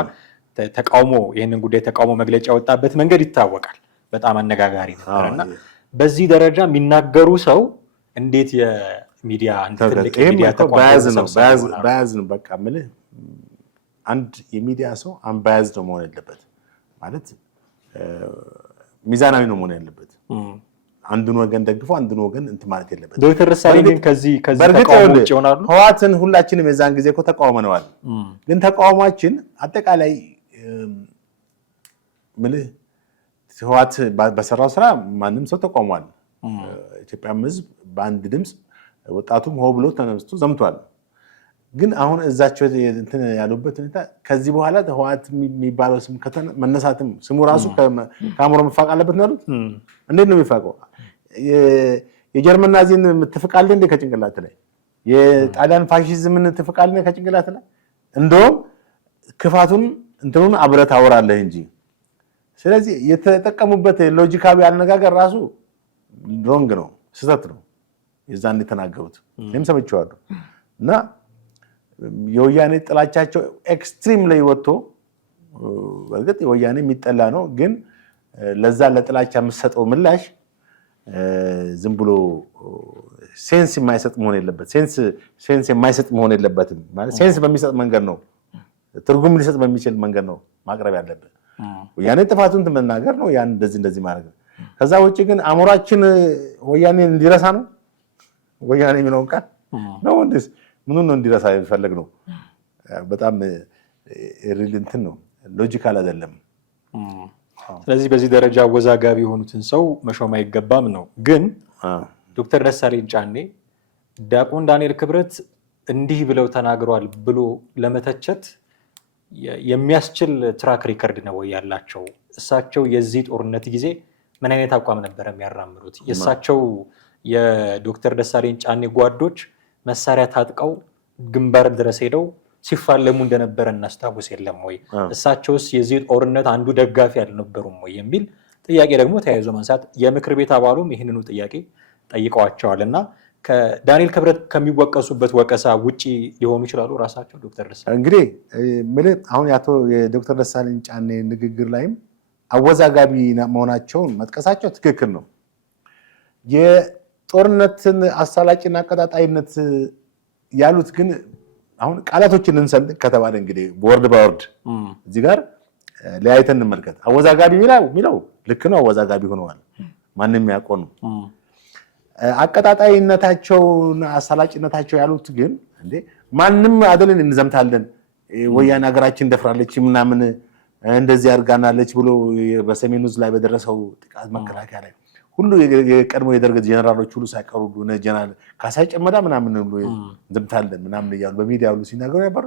ተቃውሞ ይህንን ጉዳይ ተቃውሞ መግለጫ ያወጣበት መንገድ ይታወቃል። በጣም አነጋጋሪ ነበር እና በዚህ ደረጃ የሚናገሩ ሰው እንዴት የሚዲያ ትልቅ ሚዲያ በያዝ ነው በቃ የምልህ አንድ የሚዲያ ሰው አንባያዝ ነው መሆን ያለበት ማለት ሚዛናዊ ነው መሆን ያለበት። አንዱን ወገን ደግፎ አንዱን ወገን እንትን ማለት የለበት። ዶክተር ደሳለኝ ግን ከዚህ ተቃውሞ ውጭ ይሆናሉ። ህወሓትን ሁላችንም የዛን ጊዜ እኮ ተቃውመነዋል። ግን ተቃውሟችን አጠቃላይ ምልህ ህወሓት በሰራው ስራ ማንም ሰው ተቃውሟል። ኢትዮጵያም ህዝብ በአንድ ድምፅ ወጣቱም ሆ ብሎ ተነስቶ ዘምቷል። ግን አሁን እዛቸው እንትን ያሉበት ሁኔታ ከዚህ በኋላ ህወሓት የሚባለው ስም መነሳትም ስሙ ራሱ ከአእምሮ መፋቅ አለበት ነው ያሉት። እንዴት ነው የሚፋቀው? የጀርመን ናዚን ትፍቃለህ እንዴ ከጭንቅላት ላይ? የጣሊያን ፋሺዝምን ትፍቃለህ ከጭንቅላት ላይ? እንደውም ክፋቱን እንትኑን አብረህ ታወራለህ እንጂ። ስለዚህ የተጠቀሙበት ሎጂካዊ አነጋገር ራሱ ሮንግ ነው፣ ስህተት ነው። የዛን የተናገሩት እኔም ሰምቼዋለሁ። እና የወያኔ ጥላቻቸው ኤክስትሪም ላይ ወጥቶ በእርግጥ የወያኔ የሚጠላ ነው፣ ግን ለዛ ለጥላቻ የምትሰጠው ምላሽ ዝም ብሎ ሴንስ የማይሰጥ መሆን የለበት። ሴንስ የማይሰጥ መሆን የለበትም ማለት ሴንስ በሚሰጥ መንገድ ነው፣ ትርጉም ሊሰጥ በሚችል መንገድ ነው ማቅረብ ያለበት። ወያኔ ጥፋቱን መናገር ነው፣ ያን እንደዚህ ማድረግ ነው። ከዛ ውጭ ግን አእምሯችን ወያኔ እንዲረሳ ነው። ወያኔ የሚለውን ቃል ነው እንደዚህ ምኑን ነው እንዲረሳ የሚፈለግ ነው። በጣም ሪል እንትን ነው፣ ሎጂካል አይደለም። ስለዚህ በዚህ ደረጃ አወዛጋቢ የሆኑትን ሰው መሾም አይገባም ነው። ግን ዶክተር ደሳለኝ ጫኔ ዲያቆን ዳንኤል ክብረት እንዲህ ብለው ተናግረዋል ብሎ ለመተቸት የሚያስችል ትራክ ሪከርድ ነው ወይ ያላቸው? እሳቸው የዚህ ጦርነት ጊዜ ምን አይነት አቋም ነበር የሚያራምዱት? የእሳቸው የዶክተር ደሳለኝ ጫኔ ጓዶች መሳሪያ ታጥቀው ግንባር ድረስ ሄደው ሲፋለሙ እንደነበረ እናስታውስ የለም ወይ? እሳቸውስ የዚህ ጦርነት አንዱ ደጋፊ አልነበሩም ወይ የሚል ጥያቄ ደግሞ ተያይዞ ማንሳት የምክር ቤት አባሉም ይህንኑ ጥያቄ ጠይቀዋቸዋል። እና ከዳንኤል ክብረት ከሚወቀሱበት ወቀሳ ውጪ ሊሆኑ ይችላሉ ራሳቸው ዶክተር ደሳለኝ? እንግዲህ አሁን የዶክተር ደሳለኝ ጫኔ ንግግር ላይም አወዛጋቢ መሆናቸውን መጥቀሳቸው ትክክል ነው። የጦርነትን አሳላጭና አቀጣጣይነት ያሉት ግን አሁን ቃላቶችን እንሰንጥቅ ከተባለ እንግዲህ ወርድ በወርድ እዚህ ጋር ለያይተን እንመልከት። አወዛጋቢ የሚለው ልክ ነው፣ አወዛጋቢ ሆነዋል፣ ማንም ያውቀው ነው። አቀጣጣይነታቸውና አሳላጭነታቸው ያሉት ግን እንዴ ማንም አይደለን እንዘምታለን ወያኔ ሀገራችን ደፍራለች ምናምን እንደዚህ አድርጋናለች ብሎ በሰሜኑ ላይ በደረሰው ጥቃት መከላከያ ላይ ሁሉ የቀድሞ የደርግ ጀነራሎች ሁሉ ሳይቀሩ ጀነራል ካሳይ ጨመዳ ምናምን ብሎ እንዘምታለን ምናምን እያሉ በሚዲያ ሁሉ ሲናገሩ ነበር።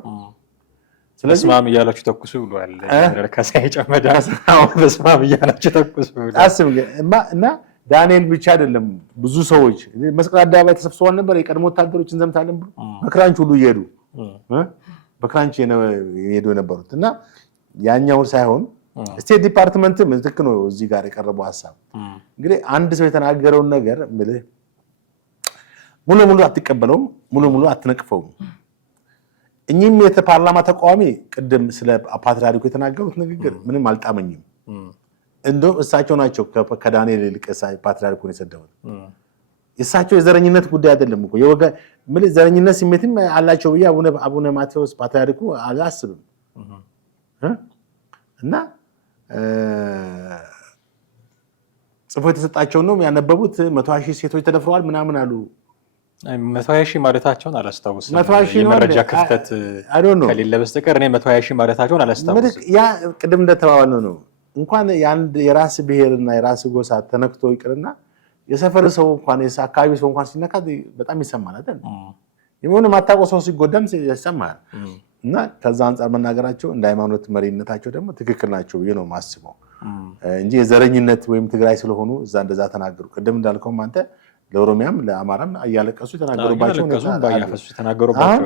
ስለዚህ በስማም እያላችሁ ተኩሱ ብሏል ጀነራል ካሳይ ጨመዳ። በስማም እያላችሁ ተኩሱ ብሏል። አስብ እና ዳንኤል ብቻ አይደለም ብዙ ሰዎች መስቀል አደባባይ ተሰብስበው ነበር የቀድሞ ወታደሮች እንዘምታለን ብሎ በክራንች ሁሉ እየሄዱ በክራንች የሄዱ የነበሩት እና ያኛውን ሳይሆን ስቴት ዲፓርትመንትም ልክ ነው እዚህ ጋር የቀረበው ሐሳብ። እንግዲህ አንድ ሰው የተናገረውን ነገር ምልህ ሙሉ ሙሉ አትቀበለውም፣ ሙሉ ሙሉ አትነቅፈውም። እኚህም የፓርላማ ተቃዋሚ ቅድም ስለ ፓትርያርኩ የተናገሩት ንግግር ምንም አልጣመኝም። እንደውም እሳቸው ናቸው ከዳንኤል ይልቅ ፓትርያርኩን የሰደቡት። የእሳቸው የዘረኝነት ጉዳይ አይደለም እኮ የወገን ምልህ ዘረኝነት ስሜትም አላቸው ብዬ አቡነ ማቴዎስ ፓትርያርኩ አላስብም። እና ጽፎ የተሰጣቸው ነው ያነበቡት 120,000 ሴቶች ተደፍረዋል ምናምን አሉ። 120,000 ማለታቸውን አላስታውስም። የመረጃ ክፍተት ከሌለ በስተቀር እኔ 120,000 ማለታቸውን አላስታውስም። ያ ቅድም እንደተባባልነው ነው። እንኳን የራስ ብሔርና የራስ ጎሳ ተነክቶ ይቅርና የሰፈር ሰው እንኳን አካባቢ ሰው እንኳን ሲነካ በጣም ይሰማል አይደል? የሆነ ማታውቀው ሰው ሲጎዳም ይሰማል። እና ከዛ አንፃር መናገራቸው እንደ ሃይማኖት መሪነታቸው ደግሞ ትክክል ናቸው ብዬ ነው የማስበው እንጂ የዘረኝነት ወይም ትግራይ ስለሆኑ እዛ እንደዛ ተናገሩ። ቅድም እንዳልከውም አንተ ለኦሮሚያም ለአማራም እያለቀሱ የተናገሩባቸው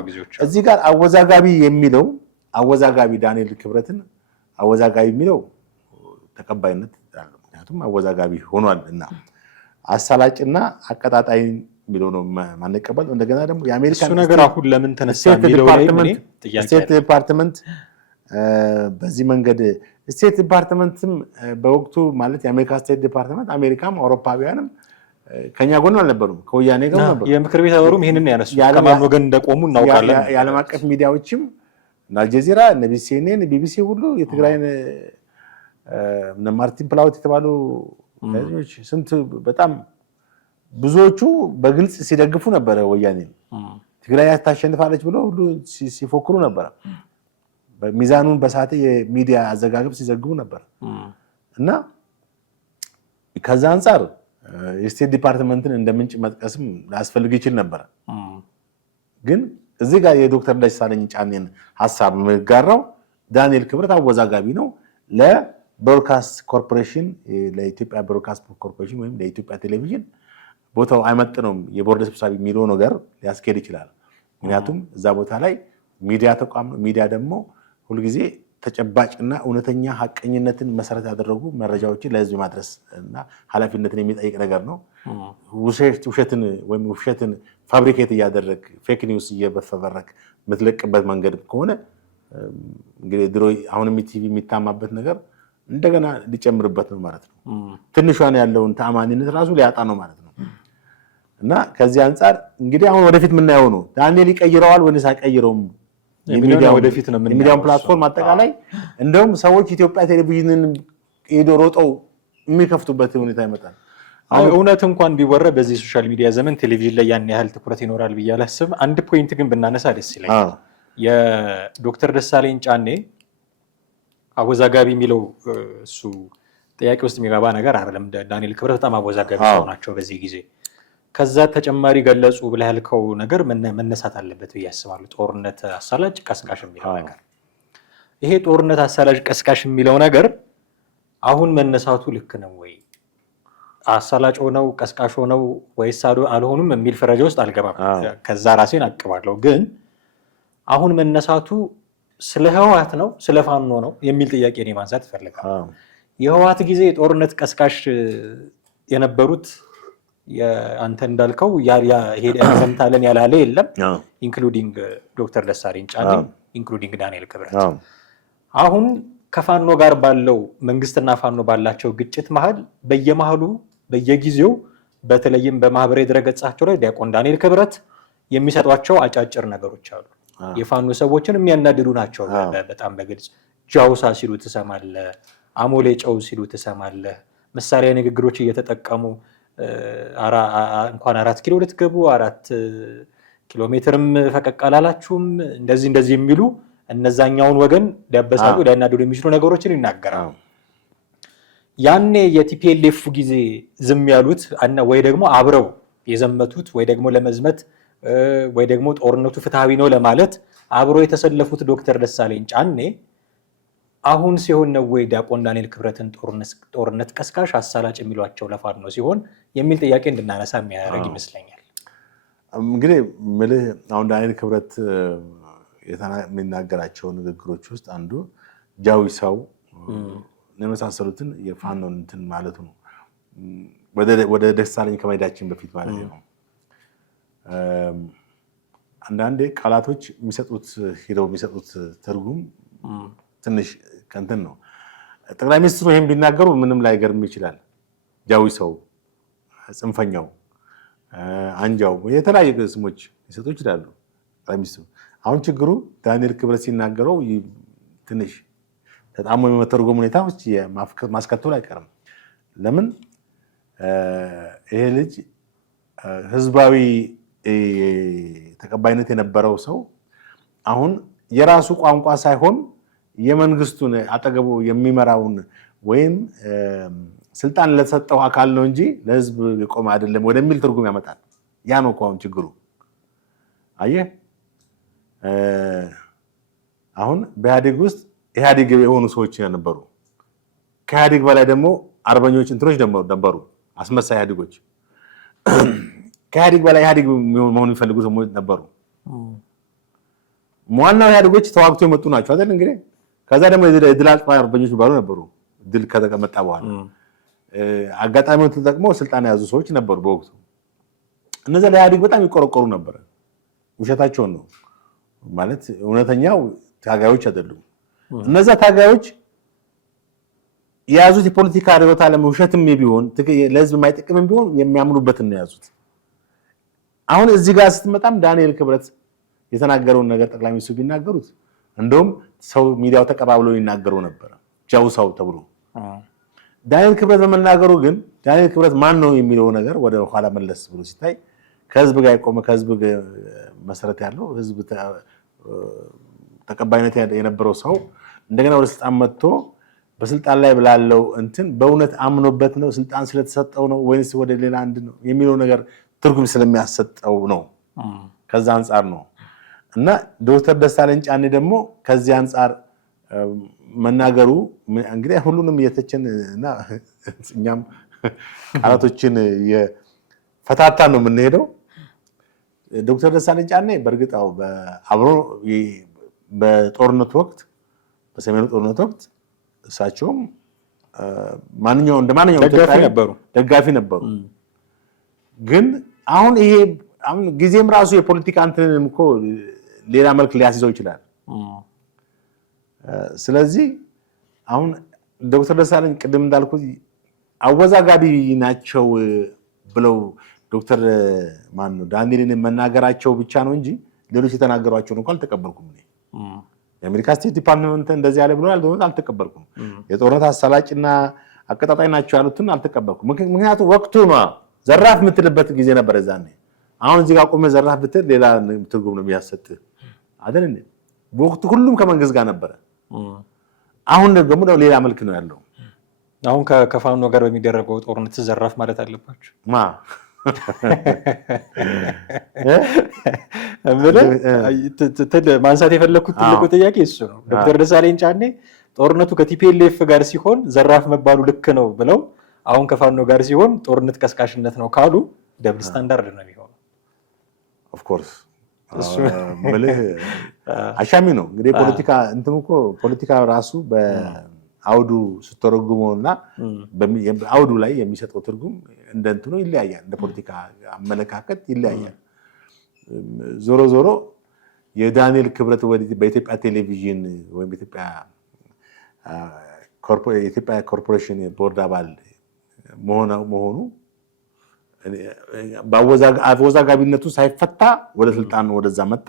ጊዜዎች እዚህ ጋር አወዛጋቢ የሚለው አወዛጋቢ ዳንኤል ክብረትን አወዛጋቢ የሚለው ተቀባይነት አለው። ምክንያቱም አወዛጋቢ ሆኗል እና አሳላጭና አቀጣጣይ የሚለው ነው ማንቀበል። እንደገና ደግሞ የአሜሪካ እሱ ነገር አሁን ለምን ተነሳ የሚለው ላይ ስቴት ዲፓርትመንት በዚህ መንገድ ስቴት ዲፓርትመንትም በወቅቱ ማለት የአሜሪካ ስቴት ዲፓርትመንት አሜሪካም አውሮፓውያንም ከኛ ጎን አልነበሩም፣ ከወያኔ ጋር ነበሩ። የምክር ቤት አበሩም ይሄንን ያነሱ ከማን ወገን እንደቆሙ እናውቃለን። የዓለም አቀፍ ሚዲያዎችም አልጀዚራ፣ ሲኤንኤን፣ ቢቢሲ ሁሉ የትግራይን ማርቲን ፕላውት የተባሉ ጋዜጠኞች ስንት በጣም ብዙዎቹ በግልጽ ሲደግፉ ነበረ ወያኔ ትግራይ ታሸንፋለች ብለው ሁሉ ሲፎክሩ ነበረ። ሚዛኑን በሳተ የሚዲያ አዘጋገብ ሲዘግቡ ነበር እና ከዛ አንፃር የስቴት ዲፓርትመንትን እንደ ምንጭ መጥቀስም ሊያስፈልግ ይችል ነበር። ግን እዚህ ጋር የዶክተር ደሳለኝ ጫኔን ሐሳብ የምጋራው ዳንኤል ክብረት አወዛጋቢ ነው። ለብሮድካስት ኮርፖሬሽን ለኢትዮጵያ ብሮድካስት ኮርፖሬሽን ወይም ለኢትዮጵያ ቴሌቪዥን ቦታው አይመጥነውም የቦርድ ስብሳቢ የሚለው ነገር ሊያስኬድ ይችላል። ምክንያቱም እዛ ቦታ ላይ ሚዲያ ተቋም ነው። ሚዲያ ደግሞ ሁልጊዜ ተጨባጭና እውነተኛ ሐቀኝነትን መሰረት ያደረጉ መረጃዎችን ለህዝብ ማድረስ እና ኃላፊነትን የሚጠይቅ ነገር ነው። ውሸትን ወይም ውሸትን ፋብሪኬት እያደረግ ፌክ ኒውስ እየበፈበረክ የምትለቅበት መንገድ ከሆነ እንግዲህ ድሮ አሁንም ቲቪ የሚታማበት ነገር እንደገና ሊጨምርበት ነው ማለት ነው። ትንሿን ያለውን ተአማኒነት ራሱ ሊያጣ ነው ማለት ነው። እና ከዚህ አንፃር እንግዲህ አሁን ወደፊት የምናየው ነው። ዳንኤል ይቀይረዋል ወይስ አይቀይረውም የሚዲያውን ፕላትፎርም አጠቃላይ እንደውም ሰዎች ኢትዮጵያ ቴሌቪዥንን ሄዶ ሮጠው የሚከፍቱበት ሁኔታ ይመጣል። እውነት እንኳን ቢወራ በዚህ ሶሻል ሚዲያ ዘመን ቴሌቪዥን ላይ ያን ያህል ትኩረት ይኖራል ብዬ አላስብም። አንድ ፖይንት ግን ብናነሳ ደስ ይለኛል። የዶክተር ደሳለኝ ጫኔ አወዛጋቢ የሚለው እሱ ጥያቄ ውስጥ የሚገባ ነገር አይደለም። ዳንኤል ክብረት በጣም አወዛጋቢ ሰው ናቸው በዚህ ጊዜ። ከዛ ተጨማሪ ገለጹ ብለህ ያልከው ነገር መነሳት አለበት ብዬ አስባለሁ። ጦርነት አሳላጭ ቀስቃሽ የሚለው ነገር ይሄ ጦርነት አሳላጭ ቀስቃሽ የሚለው ነገር አሁን መነሳቱ ልክ ነው ወይ? አሳላጭ ሆነው ቀስቃሽ ሆነው ወይስ አልሆኑም የሚል ፈረጃ ውስጥ አልገባም። ከዛ ራሴን አቅባለሁ። ግን አሁን መነሳቱ ስለ ህወሓት ነው ስለ ፋኖ ነው የሚል ጥያቄ እኔ ማንሳት እፈልጋለሁ። የህወሓት ጊዜ ጦርነት ቀስቃሽ የነበሩት አንተ እንዳልከው ሰምታለን ያላለ የለም፣ ኢንክሉዲንግ ዶክተር ደሳለኝ ጫኔ፣ ኢንክሉዲንግ ዳንኤል ክብረት። አሁን ከፋኖ ጋር ባለው መንግስትና ፋኖ ባላቸው ግጭት መሀል በየመሃሉ በየጊዜው በተለይም በማህበራዊ ድረገጻቸው ላይ ዲያቆን ዳንኤል ክብረት የሚሰጧቸው አጫጭር ነገሮች አሉ። የፋኖ ሰዎችን የሚያናድዱ ናቸው። በጣም በግልጽ ጃውሳ ሲሉ ትሰማለህ፣ አሞሌ ጨው ሲሉ ትሰማለህ። መሳሪያ ንግግሮች እየተጠቀሙ እንኳን 4 ኪሎ ልትገቡ 4 ኪሎ ሜትርም ፈቀቅ አላላችሁም እንደዚህ የሚሉ እነዛኛውን ወገን ሊያበሳጩ ሊያናድዱ የሚችሉ ነገሮችን ይናገራሉ። ያኔ የቲፒኤልኤፍ ጊዜ ዝም ያሉት ወይ ደግሞ አብረው የዘመቱት ወይ ደግሞ ለመዝመት ወይ ደግሞ ጦርነቱ ፍትሃዊ ነው ለማለት አብሮ የተሰለፉት ዶክተር ደሳለኝ ጫኔ አሁን ሲሆን ነው ወይ ዲያቆን ዳንኤል ክብረትን ጦርነት ቀስቃሽ አሳላጭ የሚሏቸው ለፋኖ ሲሆን የሚል ጥያቄ እንድናነሳ የሚያደርግ ይመስለኛል። እንግዲህ ምልህ አሁን ዳንኤል ክብረት የሚናገራቸው ንግግሮች ውስጥ አንዱ ጃዊሳው የመሳሰሉትን የፋኖን እንትን ማለቱ ነው። ወደ ደሳለኝ ከመሄዳችን በፊት ማለት ነው። አንዳንዴ ቃላቶች የሚሰጡት ትርጉም ትንሽ ከንትን ነው። ጠቅላይ ሚኒስትሩ ይሄን ቢናገሩ ምንም ላይገርም ይችላል። ጃዊሳው፣ ጽንፈኛው፣ አንጃው የተለያየ ስሞች ሊሰጡ ይችላሉ ጠቅላይ ሚኒስትሩ። አሁን ችግሩ ዳንኤል ክብረት ሲናገረው ትንሽ በጣም የመተርጎም ሁኔታዎች ማስከተሉ አይቀርም። ለምን ይሄ ልጅ ህዝባዊ ተቀባይነት የነበረው ሰው አሁን የራሱ ቋንቋ ሳይሆን የመንግስቱን አጠገቡ የሚመራውን ወይም ስልጣን ለተሰጠው አካል ነው እንጂ ለህዝብ የቆመ አይደለም ወደሚል ትርጉም ያመጣል። ያ ነው እኮ አሁን ችግሩ። አየህ አሁን በኢህአዴግ ውስጥ ኢህአዴግ የሆኑ ሰዎች ነበሩ። ከኢህአዴግ በላይ ደግሞ አርበኞች እንትኖች ነበሩ፣ አስመሳይ ኢህአዴጎች። ከኢህአዴግ በላይ ኢህአዴግ መሆኑ የሚፈልጉ ሰዎች ነበሩ። ዋናው ኢህአዴጎች ተዋግቶ የመጡ ናቸው አይደል? እንግዲህ ከዛ ደግሞ የድል አጥፋ አርበኞች ባሉ ነበሩ። ድል ከተቀመጣ በኋላ አጋጣሚውን ተጠቅመው ስልጣን የያዙ ሰዎች ነበሩ በወቅቱ። እነዚያ ለኢህአዴግ በጣም ይቆረቆሩ ነበር። ውሸታቸውን ነው ማለት እውነተኛው ታጋዮች አይደሉም። እነዛ ታጋዮች የያዙት የፖለቲካ ርዕዮተ ዓለም ውሸትም ቢሆን ለህዝብ የማይጠቅምም ቢሆን የሚያምኑበትን ነው የያዙት። አሁን እዚህ ጋር ስትመጣም ዳንኤል ክብረት የተናገረውን ነገር ጠቅላይ ሚኒስትሩ ቢናገሩት እንደውም ሰው ሚዲያው ተቀባብሎ ይናገሩ ነበር፣ ጃውሳው ተብሎ። ዳንኤል ክብረት በመናገሩ ግን ዳንኤል ክብረት ማን ነው የሚለው ነገር ወደ ኋላ መለስ ብሎ ሲታይ ከህዝብ ጋር የቆመ ከህዝብ መሰረት ያለው ህዝብ ተቀባይነት የነበረው ሰው እንደገና ወደ ስልጣን መጥቶ በስልጣን ላይ ብላለው እንትን በእውነት አምኖበት ነው ስልጣን ስለተሰጠው ነው ወይስ ወደ ሌላ አንድ ነው የሚለው ነገር ትርጉም ስለሚያሰጠው ነው። ከዛ አንፃር ነው እና ዶክተር ደሳለኝ ጫኔ ደግሞ ከዚህ አንፃር መናገሩ እንግዲህ ሁሉንም እየተቸን እና እኛም ቃላቶችን የፈታታ ነው የምንሄደው። ዶክተር ደሳለኝ ጫኔ በእርግጥ አብሮ በጦርነቱ ወቅት በሰሜኑ ጦርነት ወቅት እሳቸውም እንደማንኛውም ደጋፊ ነበሩ። ግን አሁን ይሄ ጊዜም ራሱ የፖለቲካ እንትንም እኮ ሌላ መልክ ሊያስይዘው ይችላል። ስለዚህ አሁን ዶክተር ደሳለኝ ቅድም እንዳልኩት አወዛጋቢ ናቸው ብለው ዶክተር ዳንኤልን መናገራቸው ብቻ ነው እንጂ ሌሎች የተናገሯቸውን እንኳን አልተቀበልኩም። የአሜሪካ ስቴት ዲፓርትመንት እንደዚህ ያለ ብሎ አልተቀበልኩም። የጦርነት አሳላጭና አቀጣጣይ ናቸው ያሉትን አልተቀበልኩም። ምክንያቱም ወቅቱ ነው ዘራፍ የምትልበት ጊዜ ነበር እዛኔ። አሁን እዚህ ጋር ቆመህ ዘራፍ ብትል ሌላ ትርጉም ነው የሚያሰጥህ አይደል እንዴ? በወቅቱ ሁሉም ከመንግስት ጋር ነበረ። አሁን ደግሞ ሌላ መልክ ነው ያለው። አሁን ከፋኖ ጋር በሚደረገው ጦርነት ዘራፍ ማለት አለባቸው ማንሳት የፈለኩት ትልቁ ጥያቄ እሱ ነው። ዶክተር ደሳለኝ ጫኔ ጦርነቱ ከቲፒኤልኤፍ ጋር ሲሆን ዘራፍ መባሉ ልክ ነው ብለው አሁን ከፋኖ ጋር ሲሆን ጦርነት ቀስቃሽነት ነው ካሉ ደብል ስታንዳርድ ነው የሚሆነው። ኦፍ ኮርስ እሱ ማለት አሻሚ ነው እንግዲህ ፖለቲካ እንትኑ እኮ ፖለቲካ ራሱ በአውዱ ስተረጉመውና በአውዱ ላይ የሚሰጠው ትርጉም እንደ እንትኑ ይለያያል። እንደ ፖለቲካ አመለካከት ይለያያል። ዞሮ ዞሮ የዳንኤል ክብረት በኢትዮጵያ ቴሌቪዥን ወይም በኢትዮጵያ ኮርፖሬሽን ቦርድ አባል መሆኑ በአወዛጋቢነቱ ሳይፈታ ወደ ስልጣን ወደዛ መጣ።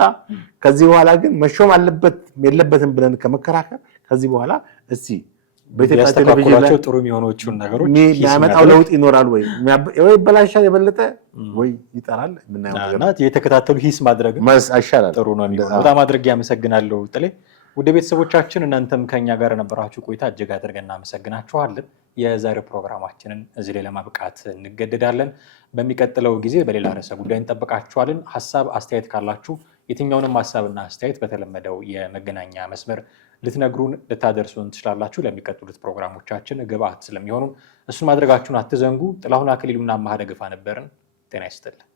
ከዚህ በኋላ ግን መሾም አለበት የለበትም ብለን ከመከራከር ከዚህ በኋላ እስቲ በኢትዮጵያ ቴሌቪዥን ላይ ጥሩ የሚሆኑቹን ነገሮች የሚያመጣው ለውጥ ይኖራል ወይ ይበላሻል የበለጠ ወይ ይጠራል እና የተከታተሉ ሂስ ማድረግ አይሻላል። ጥሩ ነው የሚሆነው። በጣም አድርጌ አመሰግናለሁ ጥሌ። ውድ ቤተሰቦቻችን እናንተም ከኛ ጋር የነበራችሁ ቆይታ እጅግ አድርገን እናመሰግናችኋለን። የዛሬው ፕሮግራማችንን እዚህ ላይ ለማብቃት እንገደዳለን። በሚቀጥለው ጊዜ በሌላ ርዕሰ ጉዳይ እንጠብቃችኋለን። ሀሳብ አስተያየት ካላችሁ የትኛውንም ሀሳብና አስተያየት በተለመደው የመገናኛ መስመር ልትነግሩን ልታደርሱን ትችላላችሁ። ለሚቀጥሉት ፕሮግራሞቻችን ግብአት ስለሚሆኑ እሱን ማድረጋችሁን አትዘንጉ። ጥላሁን አክሊሉና አማሃ ደግፋ ነበርን። ጤና ይስጥልን።